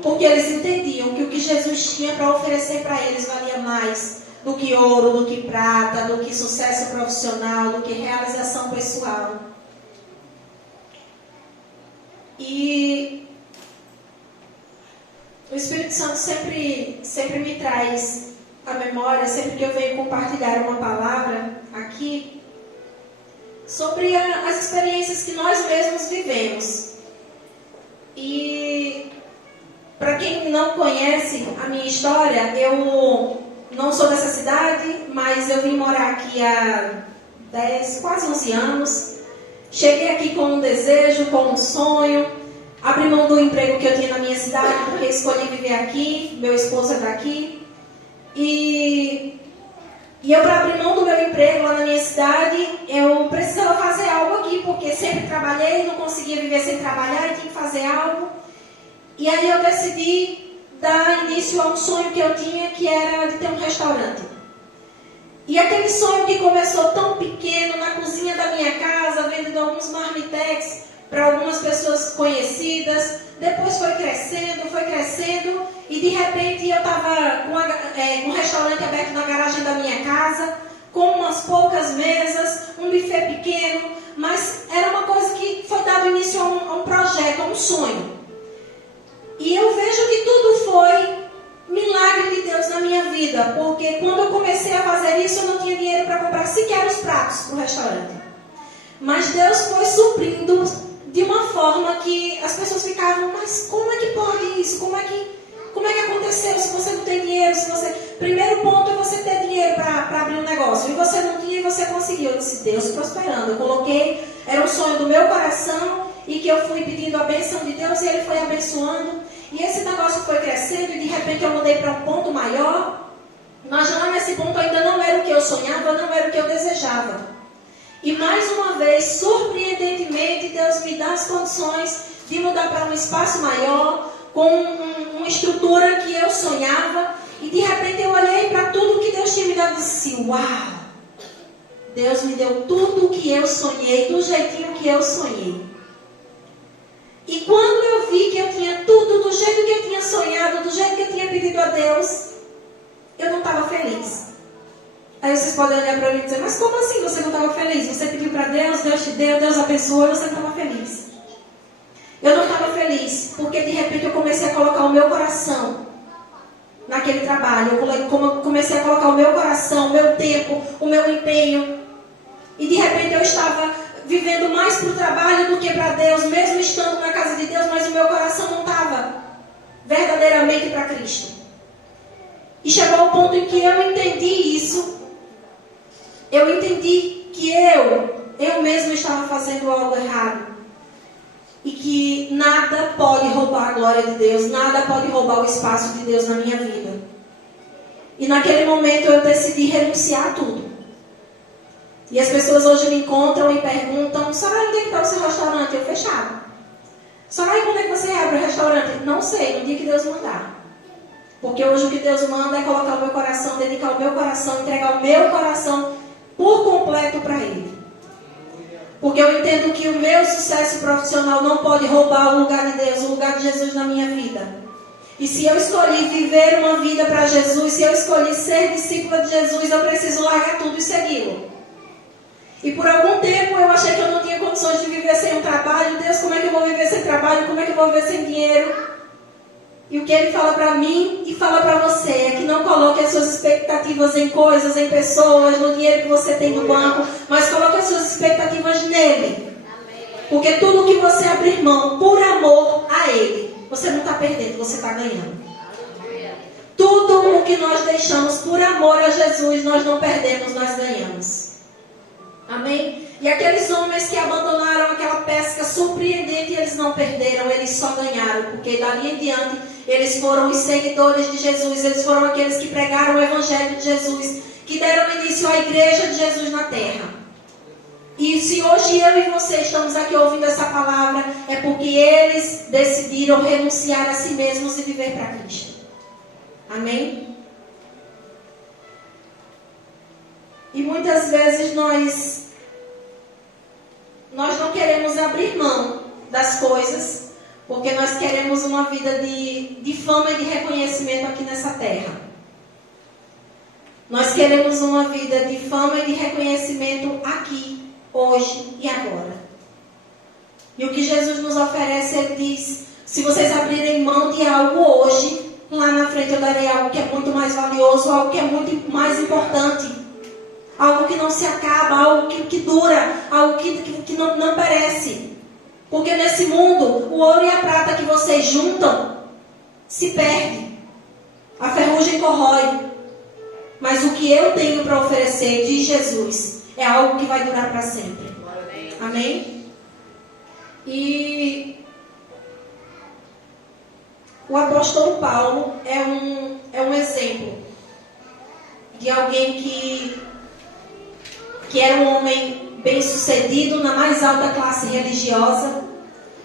Porque eles entendiam que o que Jesus tinha para oferecer para eles valia mais do que ouro, do que prata, do que sucesso profissional, do que realização pessoal. E o Espírito Santo sempre me traz à memória, sempre que eu venho compartilhar uma palavra aqui, sobre as experiências que nós mesmos vivemos. E para quem não conhece a minha história, eu não sou dessa cidade, mas eu vim morar aqui há 10, quase 11 anos. Cheguei aqui com um desejo, com um sonho, abri mão do emprego que eu tinha na minha cidade, porque escolhi viver aqui, meu esposo é daqui. E eu, para abrir mão do meu emprego lá na minha cidade, eu precisava fazer algo aqui, porque sempre trabalhei, não conseguia viver sem trabalhar e tinha que fazer algo. E aí eu decidi dar início a um sonho que eu tinha, que era de ter um restaurante. E aquele sonho que começou tão pequeno, na cozinha da minha casa, vendendo alguns marmitex para algumas pessoas conhecidas, depois foi crescendo, e de repente eu estava com um restaurante aberto na garagem da minha casa, com umas poucas mesas, um buffet pequeno, mas era uma coisa que foi dado início a um projeto, a um sonho. E eu vejo que tudo foi milagre de Deus na minha vida, porque quando eu comecei a fazer isso, eu não tinha dinheiro para comprar sequer os pratos para o restaurante. Mas Deus foi suprindo de uma forma que as pessoas ficavam, mas como é que pode isso? Como é que aconteceu se você não tem dinheiro? Primeiro ponto é você ter dinheiro para abrir um negócio. E você não tinha e você conseguiu. Eu disse, Deus prosperando. Eu coloquei, era um sonho do meu coração e que eu fui pedindo a bênção de Deus e Ele foi abençoando. E esse negócio foi crescendo e de repente eu mudei para um ponto maior. Mas lá nesse ponto ainda não era o que eu sonhava, não era o que eu desejava. E mais uma vez, surpreendentemente, Deus me dá as condições de mudar para um espaço maior, com uma estrutura que eu sonhava. E de repente eu olhei para tudo que Deus tinha me dado e disse, uau! Deus me deu tudo o que eu sonhei, do jeitinho que eu sonhei. E quando eu vi que eu tinha tudo do jeito que eu tinha sonhado, do jeito que eu tinha pedido a Deus, eu não estava feliz. Aí vocês podem olhar para mim e dizer, mas como assim você não estava feliz? Você pediu para Deus, Deus te deu, Deus abençoou e você não estava feliz. Eu não estava feliz, porque de repente eu comecei a colocar o meu coração naquele trabalho. Eu comecei a colocar o meu coração, o meu tempo, o meu empenho. E de repente eu estava vivendo mais para o trabalho do que para Deus, mesmo estando na casa de Deus, mas o meu coração não estava verdadeiramente para Cristo. E chegou ao ponto em que eu entendi isso. eu entendi que eu mesmo estava fazendo algo errado. E que nada pode roubar a glória de Deus, nada pode roubar o espaço de Deus na minha vida. E naquele momento eu decidi renunciar a tudo. E as pessoas hoje me encontram e perguntam: Soraya, onde é que está o seu restaurante? Eu fechado. Soraya, quando é que você abre o restaurante? Não sei, no dia que Deus mandar. Porque hoje o que Deus manda é colocar o meu coração, dedicar o meu coração, entregar o meu coração por completo para Ele. Porque eu entendo que o meu sucesso profissional não pode roubar o lugar de Deus, o lugar de Jesus na minha vida. E se eu escolhi viver uma vida para Jesus, se eu escolhi ser discípula de Jesus, eu preciso largar tudo e segui-lo. E por algum tempo eu achei que eu não tinha condições de viver sem um trabalho. Deus, como é que eu vou viver sem trabalho? Como é que eu vou viver sem dinheiro? E o que Ele fala para mim e fala para você é que não coloque as suas expectativas em coisas, em pessoas, no dinheiro que você tem no banco, mas coloque as suas expectativas nele. Porque tudo que você abrir mão por amor a Ele, você não está perdendo, você está ganhando. Tudo o que nós deixamos por amor a Jesus, nós não perdemos, nós ganhamos. Amém? E aqueles homens que abandonaram aquela pesca surpreendente, eles não perderam, eles só ganharam. Porque dali em diante, eles foram os seguidores de Jesus, eles foram aqueles que pregaram o Evangelho de Jesus, que deram início à igreja de Jesus na terra. E se hoje eu e você estamos aqui ouvindo essa palavra, é porque eles decidiram renunciar a si mesmos e viver para Cristo. Amém? E muitas vezes nós não queremos abrir mão das coisas, porque nós queremos uma vida de fama e de reconhecimento aqui nessa terra. Nós queremos uma vida de fama e de reconhecimento aqui, hoje e agora. E o que Jesus nos oferece, Ele diz: se vocês abrirem mão de algo hoje, lá na frente eu darei algo que é muito mais valioso, algo que é muito mais importante. Algo que não se acaba, algo que dura, algo que não perece. Porque nesse mundo, o ouro e a prata que vocês juntam se perde. A ferrugem corrói. Mas o que eu tenho para oferecer de Jesus é algo que vai durar para sempre. Amém? E o apóstolo Paulo é um exemplo de alguém que era um homem bem-sucedido na mais alta classe religiosa,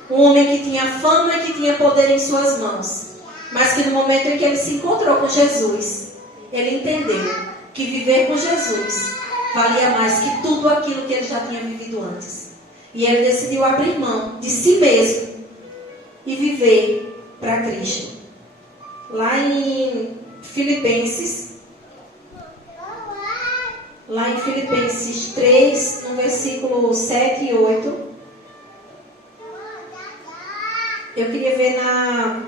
um homem que tinha fama e que tinha poder em suas mãos, mas que no momento em que ele se encontrou com Jesus, ele entendeu que viver com Jesus valia mais que tudo aquilo que ele já tinha vivido antes. E ele decidiu abrir mão de si mesmo e viver para Cristo. Lá em Filipenses 3, no versículo 7 e 8. Eu queria ver na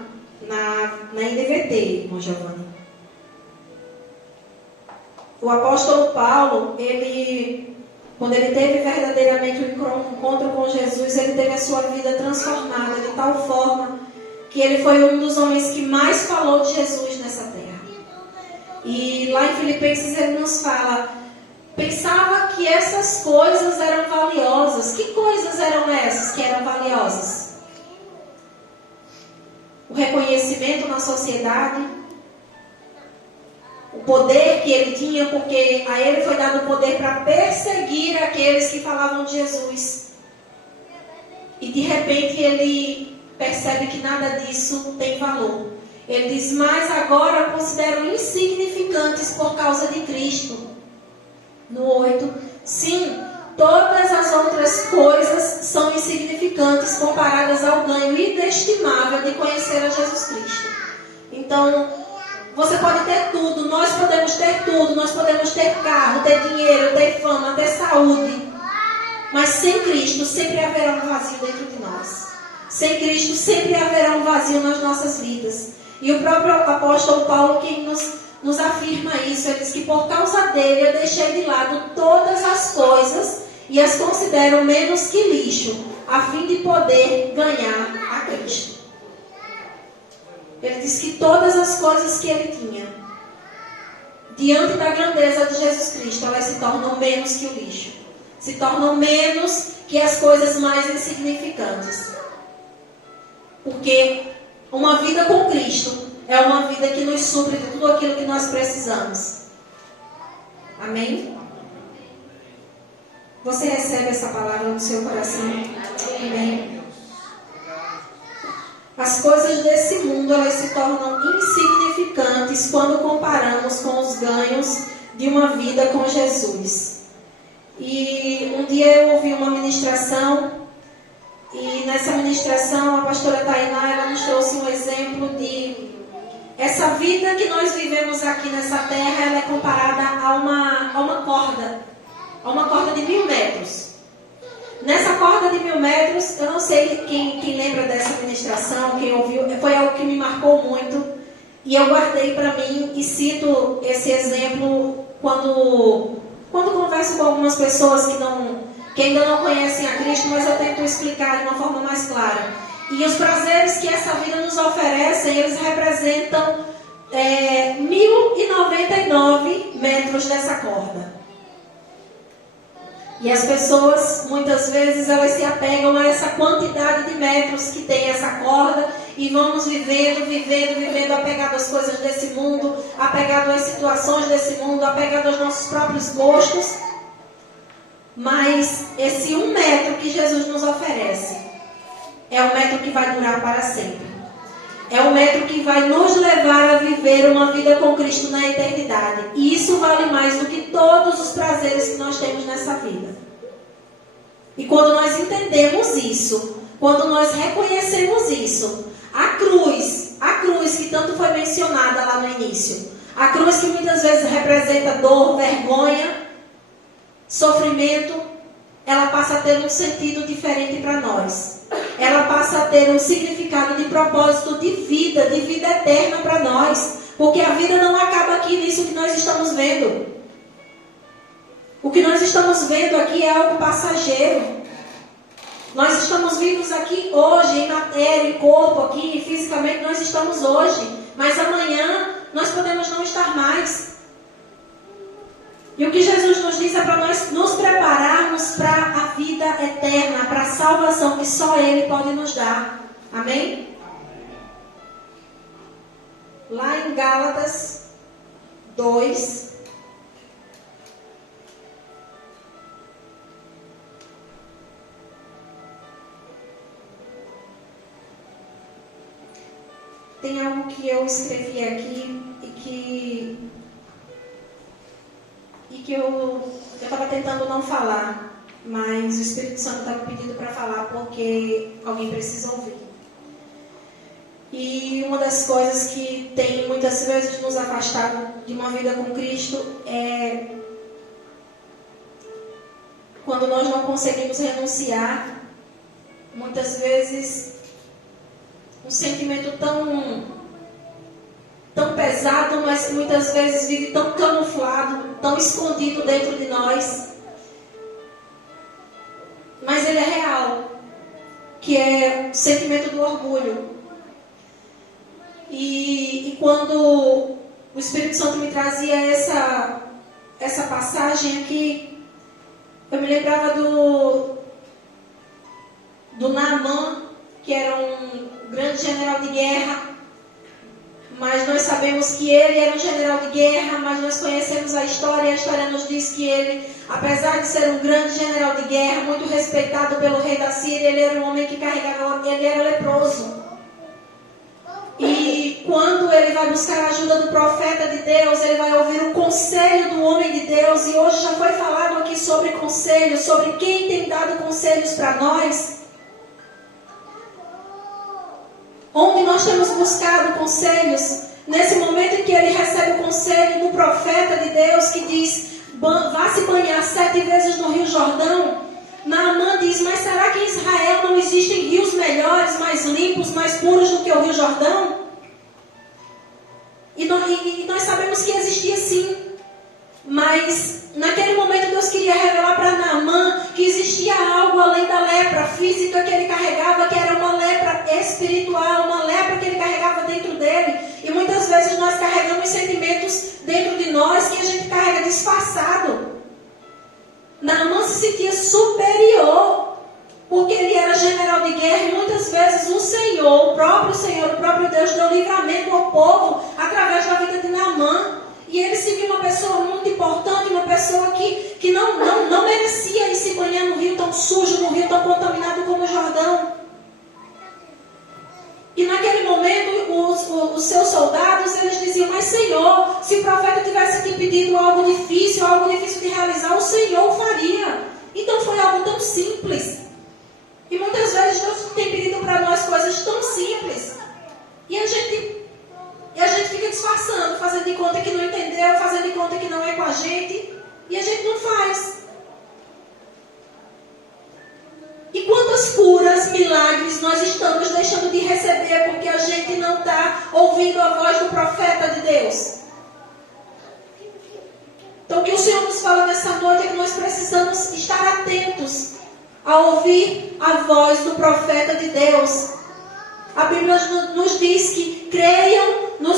NVT, irmão Giovanni. O apóstolo Paulo, quando ele teve verdadeiramente um encontro com Jesus, ele teve a sua vida transformada de tal forma que ele foi um dos homens que mais falou de Jesus nessa terra. E lá em Filipenses ele nos fala: pensava que essas coisas eram valiosas. Que coisas eram essas que eram valiosas? O reconhecimento na sociedade, o poder que ele tinha, porque a ele foi dado o poder para perseguir aqueles que falavam de Jesus. E de repente ele percebe que nada disso tem valor. Ele diz: mas agora eu considero insignificantes por causa de Cristo. No 8, sim, todas as outras coisas são insignificantes comparadas ao ganho inestimável de conhecer a Jesus Cristo. Então, você pode ter tudo, nós podemos ter tudo, nós podemos ter carro, ter dinheiro, ter fama, ter saúde. Mas sem Cristo sempre haverá um vazio dentro de nós. Sem Cristo sempre haverá um vazio nas nossas vidas. E o próprio apóstolo Paulo que nos afirma isso. Ele diz que por causa dele eu deixei de lado todas as coisas e as considero menos que lixo, a fim de poder ganhar a Cristo. Ele diz que todas as coisas que ele tinha, diante da grandeza de Jesus Cristo, elas se tornam menos que o lixo. Se tornam menos que as coisas mais insignificantes. Porque uma vida com Cristo é uma vida que nos supre de tudo aquilo que nós precisamos. Amém? Você recebe essa palavra no seu coração? Amém. As coisas desse mundo, elas se tornam insignificantes quando comparamos com os ganhos de uma vida com Jesus. E um dia eu ouvi uma ministração, e nessa ministração a pastora Tainá, ela nos trouxe um exemplo de essa vida que nós vivemos aqui nessa terra, ela é comparada a uma corda de 1000 metros. Nessa corda de 1000 metros, eu não sei quem lembra dessa ministração, quem ouviu, foi algo que me marcou muito. E eu guardei para mim e cito esse exemplo quando converso com algumas pessoas que ainda não conhecem a Cristo, mas eu tento explicar de uma forma mais clara. E os prazeres que essa vida nos oferece, eles representam 1099 metros dessa corda. E as pessoas, muitas vezes, elas se apegam a essa quantidade de metros que tem essa corda e vamos vivendo, apegado às coisas desse mundo, apegado às situações desse mundo, apegado aos nossos próprios gostos. Mas esse 1 metro que Jesus nos oferece é um metro que vai durar para sempre. É um metro que vai nos levar a viver uma vida com Cristo na eternidade. E isso vale mais do que todos os prazeres que nós temos nessa vida. E quando nós entendemos isso, quando nós reconhecemos isso, a cruz que tanto foi mencionada lá no início, a cruz que muitas vezes representa dor, vergonha, sofrimento, ela passa a ter um sentido diferente para nós. Ela passa a ter um significado de propósito de vida eterna para nós. Porque a vida não acaba aqui nisso que nós estamos vendo. O que nós estamos vendo aqui é algo passageiro. Nós estamos vivos aqui hoje, em matéria, em corpo, aqui, fisicamente, nós estamos hoje. Mas amanhã nós podemos não estar mais. E o que Jesus nos diz é para nós nos prepararmos para a vida eterna, para a salvação que só Ele pode nos dar. Amém? Lá em Gálatas 2, tem algo que eu escrevi aqui e que eu estava tentando não falar, mas o Espírito Santo estava pedindo para falar porque alguém precisa ouvir. E uma das coisas que tem muitas vezes nos afastado de uma vida com Cristo é quando nós não conseguimos renunciar, muitas vezes um sentimento tão pesado, mas que muitas vezes vive tão camuflado, tão escondido dentro de nós. Mas ele é real, que é o sentimento do orgulho. E quando o Espírito Santo me trazia essa passagem aqui, eu me lembrava do Naamã, que era um grande general de guerra. Mas nós sabemos que ele era um general de guerra, mas nós conhecemos a história, e a história nos diz que ele, apesar de ser um grande general de guerra, muito respeitado pelo rei da Síria, ele era um homem que carregava, ele era leproso. E quando ele vai buscar a ajuda do profeta de Deus, ele vai ouvir o conselho do homem de Deus, e hoje já foi falado aqui sobre conselhos, sobre quem tem dado conselhos para nós. Onde nós temos buscado conselhos, nesse momento em que ele recebe o conselho do profeta de Deus, que diz, vá se banhar 7 vezes no Rio Jordão. Naamã diz, mas será que em Israel não existem rios melhores, mais limpos, mais puros do que o Rio Jordão? E nós sabemos que existia sim. Mas naquele momento Deus queria revelar para Naamã que existia algo além da lepra física que ele carregava, que era uma lepra espiritual, uma lepra que ele carregava dentro dele. E muitas vezes nós carregamos sentimentos dentro de nós que Naamã se sentia superior, porque ele era general de guerra e muitas vezes o Senhor, o próprio Deus deu livramento ao povo através da vida de Naamã. E ele se viu uma pessoa muito importante, uma pessoa que não merecia ir se banhar no rio tão sujo, no rio tão contaminado como o Jordão. E naquele momento, os seus soldados, eles diziam: mas Senhor, se o profeta tivesse te pedido algo difícil de realizar, o Senhor o faria. Então foi algo tão simples. E muitas vezes Deus tem pedido para nós coisas tão simples. E a gente fica disfarçando, fazendo de conta que não entendeu, fazendo de conta que não é com a gente. E a gente não faz. E quantas curas, milagres nós estamos deixando de receber porque a gente não está ouvindo a voz do profeta de Deus? Então o que o Senhor nos fala nessa noite é que nós precisamos estar atentos a ouvir a voz do profeta de Deus. A Bíblia nos diz que creia no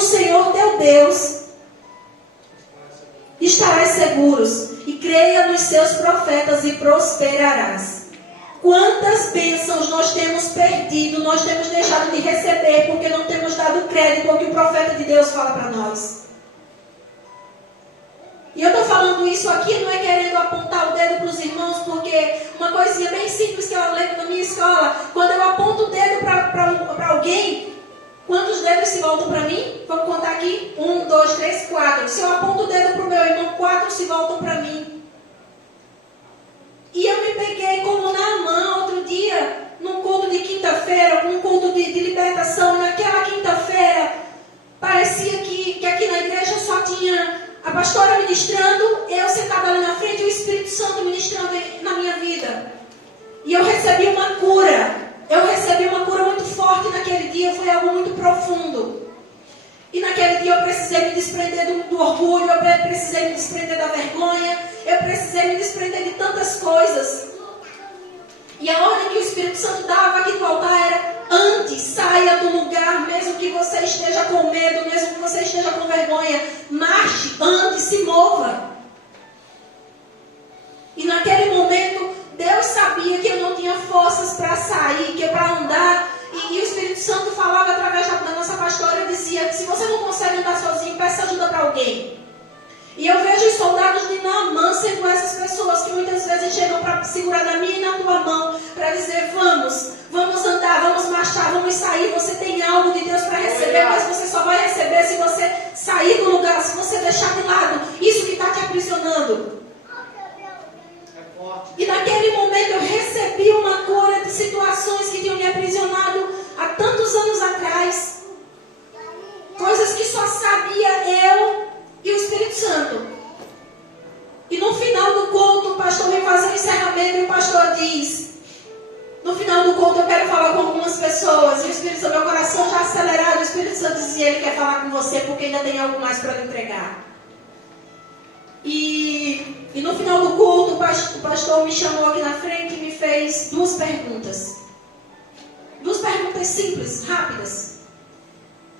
Senhor teu Deus, estarás seguros, e creia nos seus profetas e prosperarás. Quantas bênçãos nós temos perdido, nós temos deixado de receber porque não temos dado crédito ao que o profeta de Deus fala para nós. E eu estou falando isso aqui, não é querendo apontar o dedo para os irmãos, porque uma coisinha bem simples que eu lembro na minha escola, quando eu aponto o dedo para alguém, quantos dedos se voltam para mim? Vamos contar aqui? 1, 2, 3, 4. Se eu aponto o dedo para o meu irmão, 4 se voltam para mim. E eu me peguei como Naamã outro dia, num culto de quinta-feira, num culto de libertação, e naquela quinta-feira, parecia que aqui na igreja só tinha a pastora ministrando, eu sentada ali na frente e o Espírito Santo ministrando na minha vida. E eu recebi uma cura. Eu recebi uma cura muito forte naquele dia, foi algo muito profundo. E naquele dia eu precisei me desprender do orgulho, eu precisei me desprender da vergonha, eu precisei me desprender de tantas coisas. E a ordem que o Espírito Santo dava aqui no altar era: antes, saia do lugar, mesmo que você esteja com medo, mesmo que você esteja com vergonha, marche, ande, se mova. E naquele momento, Deus sabia que eu não tinha forças para sair, que para andar, e o Espírito Santo falava através da nossa pastora, e dizia que se você não consegue andar sozinho, peça ajuda para alguém. E eu vejo os soldados de Naamã sendo essas pessoas que muitas vezes chegam para segurar na minha e na tua mão, para dizer: vamos andar, vamos marchar, vamos sair. Você tem algo de Deus para receber, mas você só vai receber se você sair do lugar, se você deixar de lado isso que está te aprisionando. E naquele momento eu recebi uma cura de situações que tinham me aprisionado há tantos anos atrás. Coisas que só sabia eu e o Espírito Santo. E no final do culto, o pastor vem fazer o encerramento e o pastor diz: no final do culto eu quero falar com algumas pessoas. E o Espírito Santo, meu coração já acelerado, o Espírito Santo dizia: ele quer falar com você porque ainda tem algo mais para lhe entregar. E no final do culto, o pastor me chamou aqui na frente e me fez 2 perguntas. 2 perguntas simples, rápidas.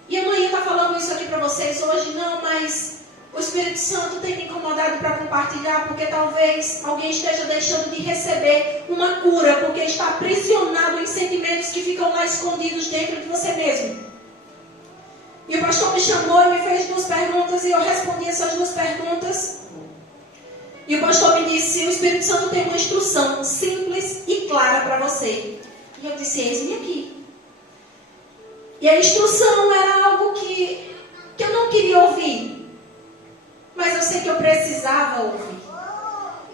E eu não ia estar falando isso aqui para vocês hoje, não, mas o Espírito Santo tem me incomodado para compartilhar, porque talvez alguém esteja deixando de receber uma cura, porque está aprisionado em sentimentos que ficam lá escondidos dentro de você mesmo. E o pastor me chamou e me fez 2 perguntas, e eu respondi essas 2 perguntas. E o pastor me disse: o Espírito Santo tem uma instrução simples e clara para você. E eu disse: eis-me aqui. E a instrução era algo que eu não queria ouvir, mas eu sei que eu precisava ouvir.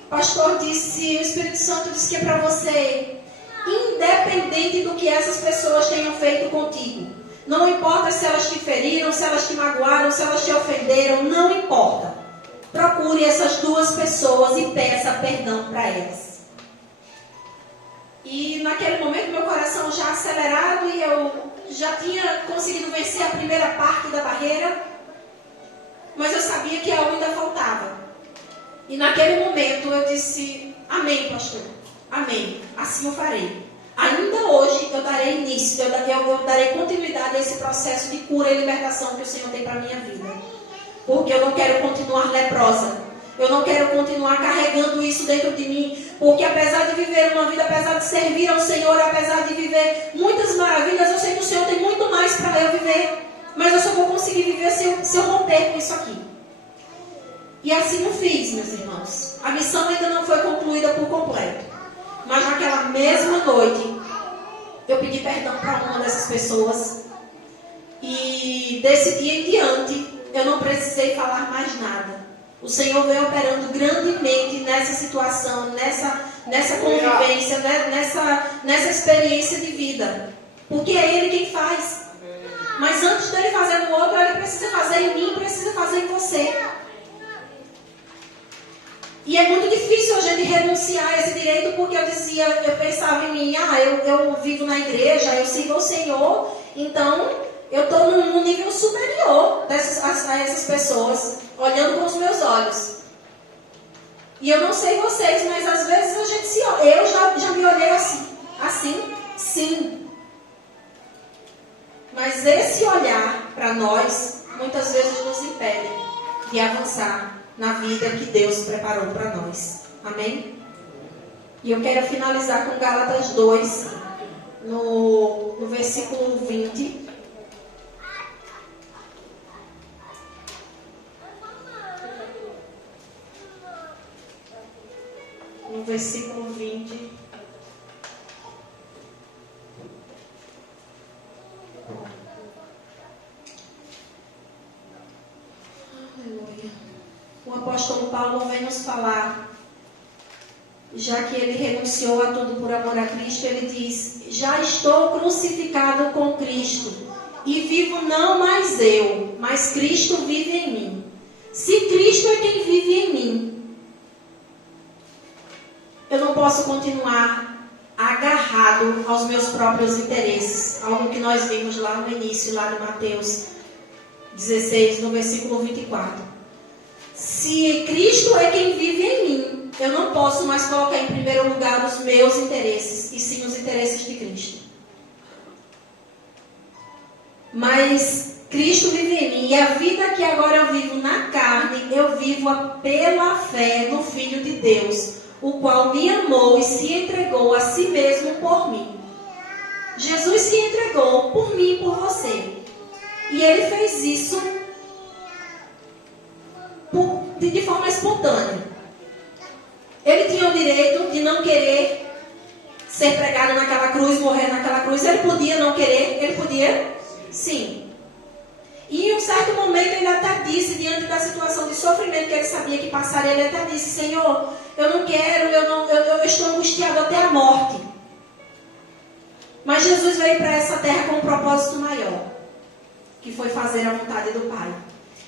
O pastor disse: o Espírito Santo disse que é para você, independente do que essas pessoas tenham feito contigo. Não importa se elas te feriram, se elas te magoaram, se elas te ofenderam, não importa. Procure essas 2 pessoas e peça perdão para elas. E naquele momento meu coração já acelerado, e eu já tinha conseguido vencer a primeira parte da barreira, mas eu sabia que algo ainda faltava. E naquele momento eu disse: amém, pastor, amém, assim eu farei. Ainda hoje eu darei início, eu darei continuidade a esse processo de cura e libertação que o Senhor tem para a minha vida. Porque eu não quero continuar leprosa. Eu não quero continuar carregando isso dentro de mim, porque apesar de viver uma vida, apesar de servir ao Senhor, apesar de viver muitas maravilhas, eu sei que o Senhor tem muito mais para eu viver, mas eu só vou conseguir viver se eu romper com isso aqui. E assim eu fiz, meus irmãos. A missão ainda não foi concluída por completo, mas naquela mesma noite eu pedi perdão para uma dessas pessoas, e desse dia em diante eu não precisei falar mais nada. O Senhor veio operando grandemente nessa situação, nessa convivência, nessa experiência de vida. Porque é Ele quem faz. Mas antes dele fazer no outro, Ele precisa fazer em mim, precisa fazer em você. E é muito difícil a gente renunciar a esse direito, porque eu pensava em mim, eu vivo na igreja, eu sirvo ao Senhor, então eu estou num nível superior a essas pessoas, olhando com os meus olhos. E eu não sei vocês, mas às vezes a gente eu já me olhei assim, sim. Mas esse olhar para nós, muitas vezes nos impede de avançar na vida que Deus preparou para nós. Amém? E eu quero finalizar com Gálatas 2, no versículo 20. No versículo 20. Aleluia. O apóstolo Paulo vem nos falar, já que ele renunciou a tudo por amor a Cristo, ele diz: já estou crucificado com Cristo, e vivo não mais eu, mas Cristo vive em mim. Se Cristo é quem vive em mim, eu não posso continuar agarrado aos meus próprios interesses. Algo que nós vimos lá no início, lá no Mateus 16, no versículo 24. Se Cristo é quem vive em mim, eu não posso mais colocar em primeiro lugar os meus interesses, e sim os interesses de Cristo. Mas Cristo vive em mim, e a vida que agora eu vivo na carne, eu vivo pela fé no Filho de Deus, o qual me amou e se entregou a si mesmo por mim. Jesus se entregou por mim e por você. E Ele fez isso de forma espontânea. Ele tinha o direito de não querer ser pregado naquela cruz, morrer naquela cruz. Ele podia não querer? Ele podia? Sim. E em um certo momento ele até disse, diante da situação de sofrimento que ele sabia que passaria, ele até disse: Senhor, eu não quero, eu estou angustiado até a morte. Mas Jesus veio para essa terra com um propósito maior, que foi fazer a vontade do Pai.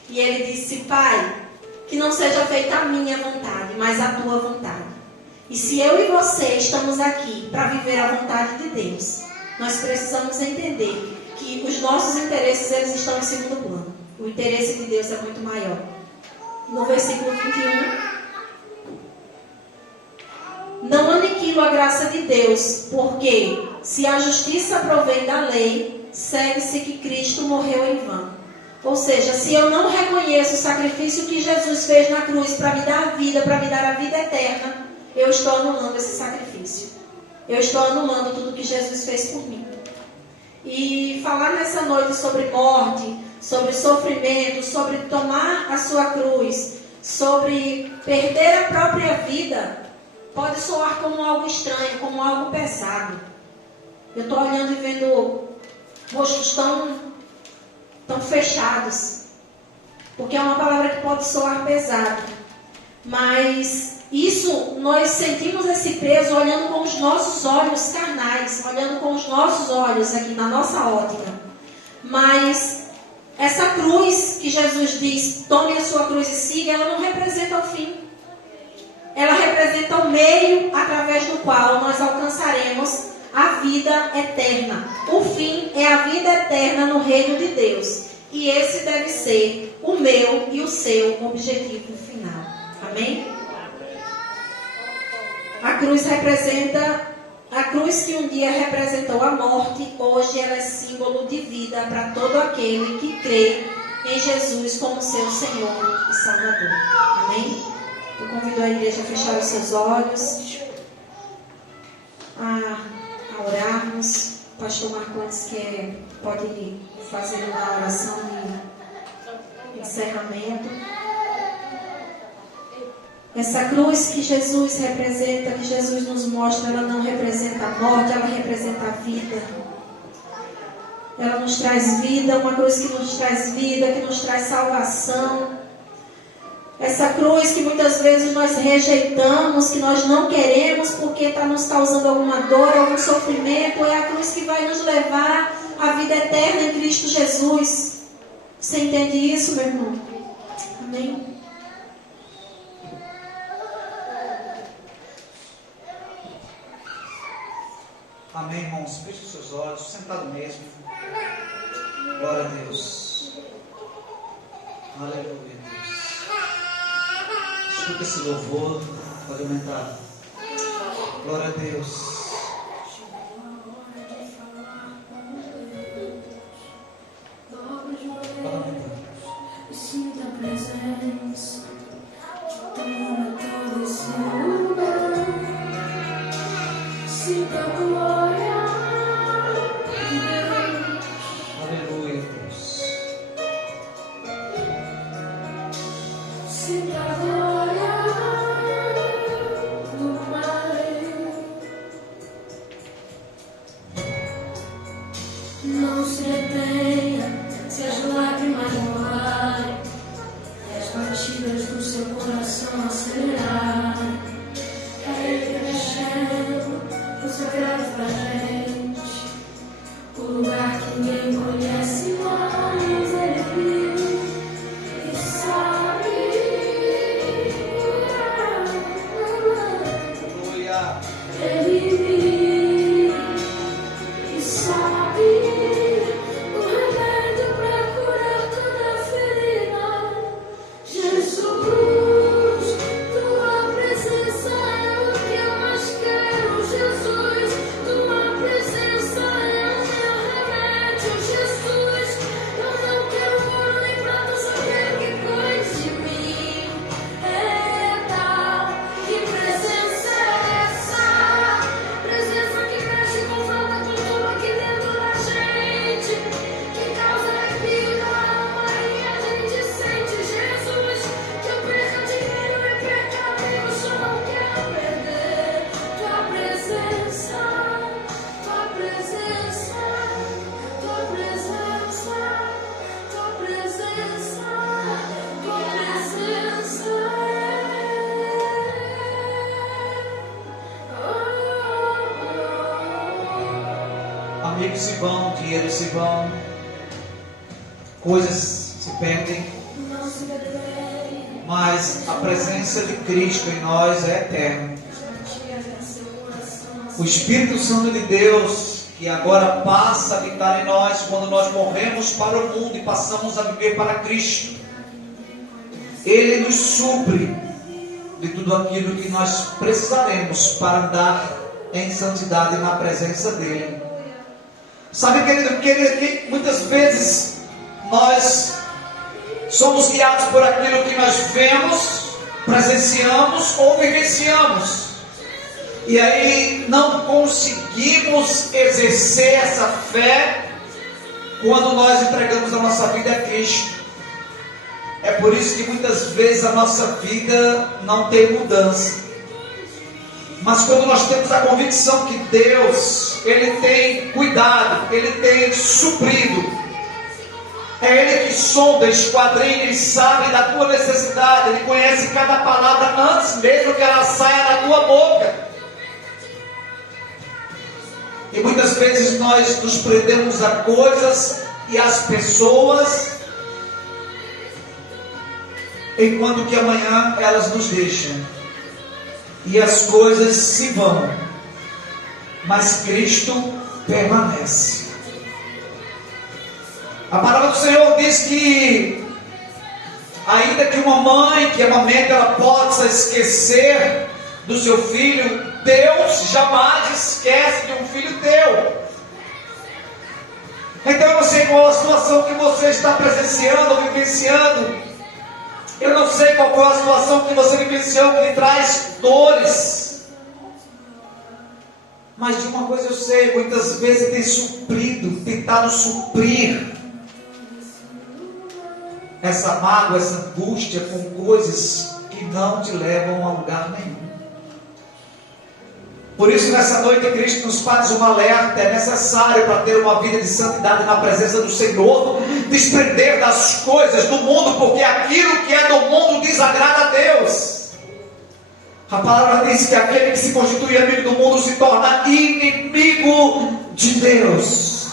E ele disse: Pai, que não seja feita a minha vontade, mas a tua vontade. E se eu e você estamos aqui para viver a vontade de Deus, nós precisamos entender que os nossos interesses, eles estão em segundo plano. O interesse de Deus é muito maior. No versículo 21, não aniquilo a graça de Deus, porque se a justiça provém da lei, segue-se que Cristo morreu em vão. Ou seja, se eu não reconheço o sacrifício que Jesus fez na cruz para me dar vida, para me dar a vida eterna, eu estou anulando esse sacrifício. Eu estou anulando tudo que Jesus fez por mim. E falar nessa noite sobre morte, sobre sofrimento, sobre tomar a sua cruz, sobre perder a própria vida, pode soar como algo estranho, como algo pesado. Eu estou olhando e vendo rostos tão fechados, porque é uma palavra que pode soar pesada, mas isso, nós sentimos esse peso olhando com os nossos olhos carnais, olhando com os nossos olhos aqui na nossa ótica. Mas essa cruz que Jesus diz: tome a sua cruz e siga, ela não representa o fim. Ela representa o meio através do qual nós alcançaremos a vida eterna. O fim é a vida eterna no reino de Deus. E esse deve ser o meu e o seu objetivo final. Amém? A cruz que um dia representou a morte, hoje ela é símbolo de vida para todo aquele que crê em Jesus como seu Senhor e Salvador. Amém? Eu convido a igreja a fechar os seus olhos, a orarmos. O pastor Marcondes pode fazer uma oração de encerramento. Essa cruz que Jesus representa, que Jesus nos mostra, ela não representa a morte, ela representa a vida. Ela nos traz vida, uma cruz que nos traz vida, que nos traz salvação. Essa cruz que muitas vezes nós rejeitamos, que nós não queremos porque está nos causando alguma dor, algum sofrimento, é a cruz que vai nos levar à vida eterna em Cristo Jesus. Você entende isso, meu irmão? Amém? Amém, irmãos? Feche os seus olhos, sentado mesmo. Glória a Deus. Aleluia, Deus. Escuta esse louvor, pode aumentar. Glória a Deus. Pode aumentar. Sinta a presença, toma todo esse lugar. Sinta a glória de Deus. Aleluia, Deus. Sinta a glória do Pai. Não se detenha, se as lágrimas rolarem, e as batidas do seu coração acelerarem. É Ele mexendo o segredo pra gente, o lugar que ninguém conhece, mas Ele viu e sabe curar. Aleluia. Ele viu e sabe o remédio pra curar toda ferida. Jesus, tua presença é o que eu mais quero. Jesus, tua presença é o meu remédio. Jesus, eu não quero ouro nem prata, só quero que cuide de mim. Eita, que presença é essa? Presença que mexe com falta, com tudo aqui dentro da gente, que causa arrepio na alma e a gente sente. Jesus, que eu perca dinheiro e perca amigos, só não quero perder tua presença, tua presença, tua presença, tua presença, tua presença. Amigos se vão, dinheiro se vão, coisas se perdem, Não se detém, mas a presença de Cristo em nós é eterna. tira seu coração. O Espírito Santo de Deus, que agora passa a habitar em nós quando nós morremos para o mundo e passamos a viver para Cristo, Ele nos supre de tudo aquilo que nós precisaremos para andar em santidade na presença dEle. Sabe, querido, que muitas vezes nós somos guiados por aquilo que nós vemos, presenciamos ou vivenciamos. E aí não conseguimos exercer essa fé quando nós entregamos a nossa vida a Cristo. É por isso que muitas vezes a nossa vida não tem mudança. Mas quando nós temos a convicção que Deus, Ele tem cuidado, Ele tem suprido, é Ele que sonda, esquadrinha e sabe da tua necessidade, Ele conhece cada palavra antes mesmo que ela saia da tua boca. E muitas vezes nós nos prendemos a coisas e às pessoas, enquanto que amanhã elas nos deixam. E as coisas se vão, mas Cristo permanece. A palavra do Senhor diz que, ainda que uma mãe que amamenta, ela possa esquecer do seu filho, Deus jamais esquece de um filho teu. Então eu não sei qual a situação que você está presenciando ou vivenciando, Eu não sei qual foi a situação que você vivenciou que lhe traz dores. Mas de uma coisa eu sei, muitas vezes tem suprido, tentado suprir essa mágoa, essa angústia com coisas que não te levam a lugar nenhum. Por isso, nessa noite, Cristo nos faz um alerta. É necessário, para ter uma vida de santidade na presença do Senhor, desprender das coisas do mundo, porque aquilo que é do mundo desagrada a Deus. A palavra diz que aquele que se constitui amigo do mundo se torna inimigo de Deus,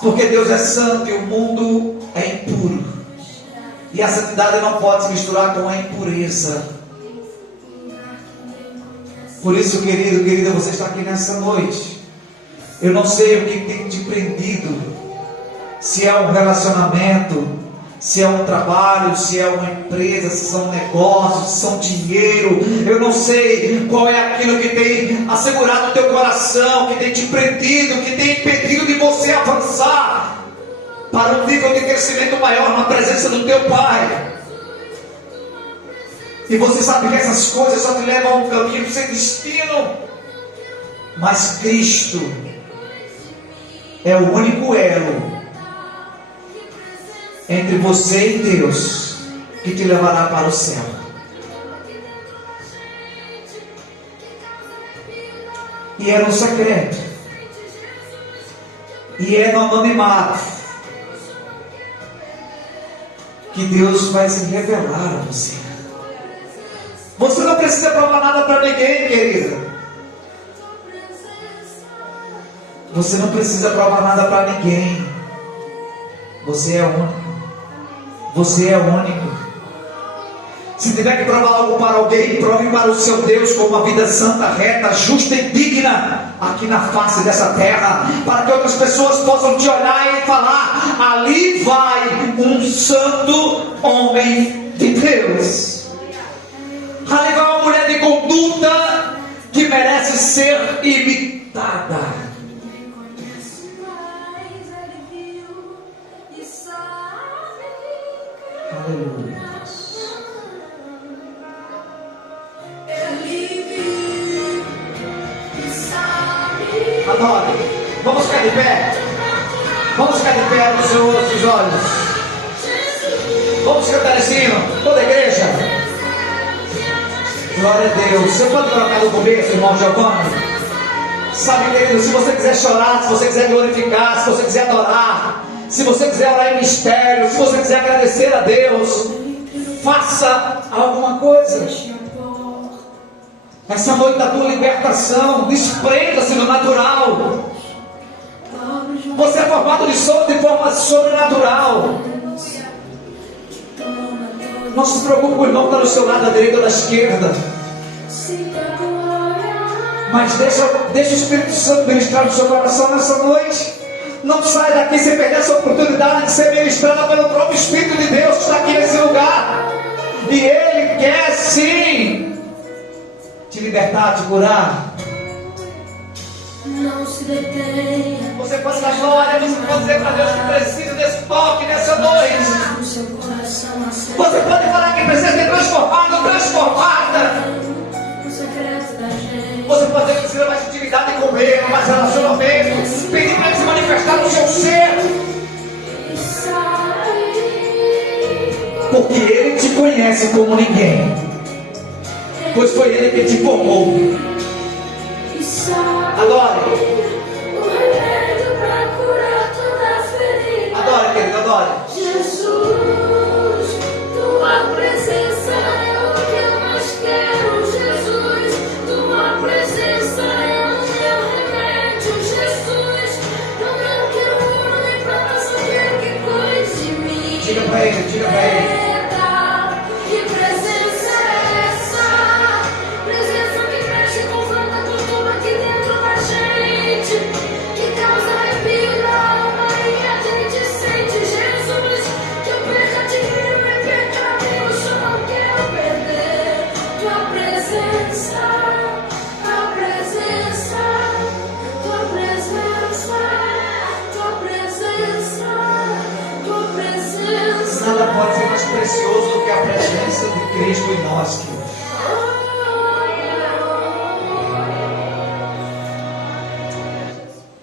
porque Deus é santo e o mundo é impuro, e a santidade não pode se misturar com a impureza. Por isso, querido, querida, você está aqui nessa noite. Eu não sei o que tem te prendido, se é um relacionamento, se é um trabalho, se é uma empresa, se são negócios, se são dinheiro. Eu não sei qual é aquilo que tem assegurado o teu coração, que tem te prendido, que tem impedido de você avançar para um nível de crescimento maior na presença do teu Pai. E você sabe que essas coisas só te levam a um caminho sem destino. Mas Cristo é o único elo entre você e Deus que te levará para o céu. E é no secreto, e é no anonimato, que Deus vai se revelar a você. Você não precisa provar nada para ninguém, querida. Você não precisa provar nada para ninguém. Você é único. Você é único. Se tiver que provar algo para alguém, prove para o seu Deus com uma vida santa, reta, justa e digna aqui na face dessa terra, para que outras pessoas possam te olhar e falar: ali vai um santo homem de Deus. Ali vai uma mulher de conduta que merece ser imitada. Aleluia. Adore. Vamos ficar de pé. Vamos ficar de pé nos seus olhos. Vamos cantar esse hino, toda a igreja. Glória a Deus. Você pode colocar no começo, irmão Giovanni? Sabe, querido, se você quiser chorar, se você quiser glorificar, se você quiser adorar, se você quiser orar em mistério, se você quiser agradecer a Deus, faça alguma coisa. Essa noite da tua libertação, desprenda-se do natural. Você é formado de forma sobrenatural. Não se preocupe com o irmão que está do seu lado, da direita ou da esquerda. Mas deixa o Espírito Santo ministrar no seu coração nessa noite. Não saia daqui sem perder essa oportunidade de ser ministrada pelo próprio Espírito de Deus que está aqui nesse lugar. E Ele quer sim te libertar, te curar. Não se detenha. Você pode dar glória, você pode dizer para Deus que precisa desse toque nessa noite. Você pode falar que precisa ser transformado, transformada. Você pode dizer que precisa mais intimidade com Ele, mais relacionamento, pedir para Ele se manifestar no seu ser. Porque Ele te conhece como ninguém, pois foi Ele que te formou. Adore. Adore, querido, adore. Jesus, tua presença é o que eu mais quero. Jesus, tua presença é o meu remédio. Jesus, eu não quero ouro nem prata, só quero que cuide de mim. Diga para Ele, diga para Ele. Que presença é essa? Presença que mexe precioso do que a presença de Cristo em nós, queridos.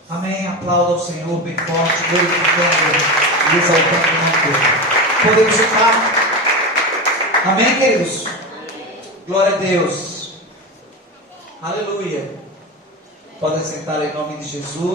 Amém. Aplauda o Senhor bem forte, glorificando e exaltando o nome dele. Podemos ficar? Amém, queridos? Glória a Deus. Aleluia. Podem sentar em nome de Jesus.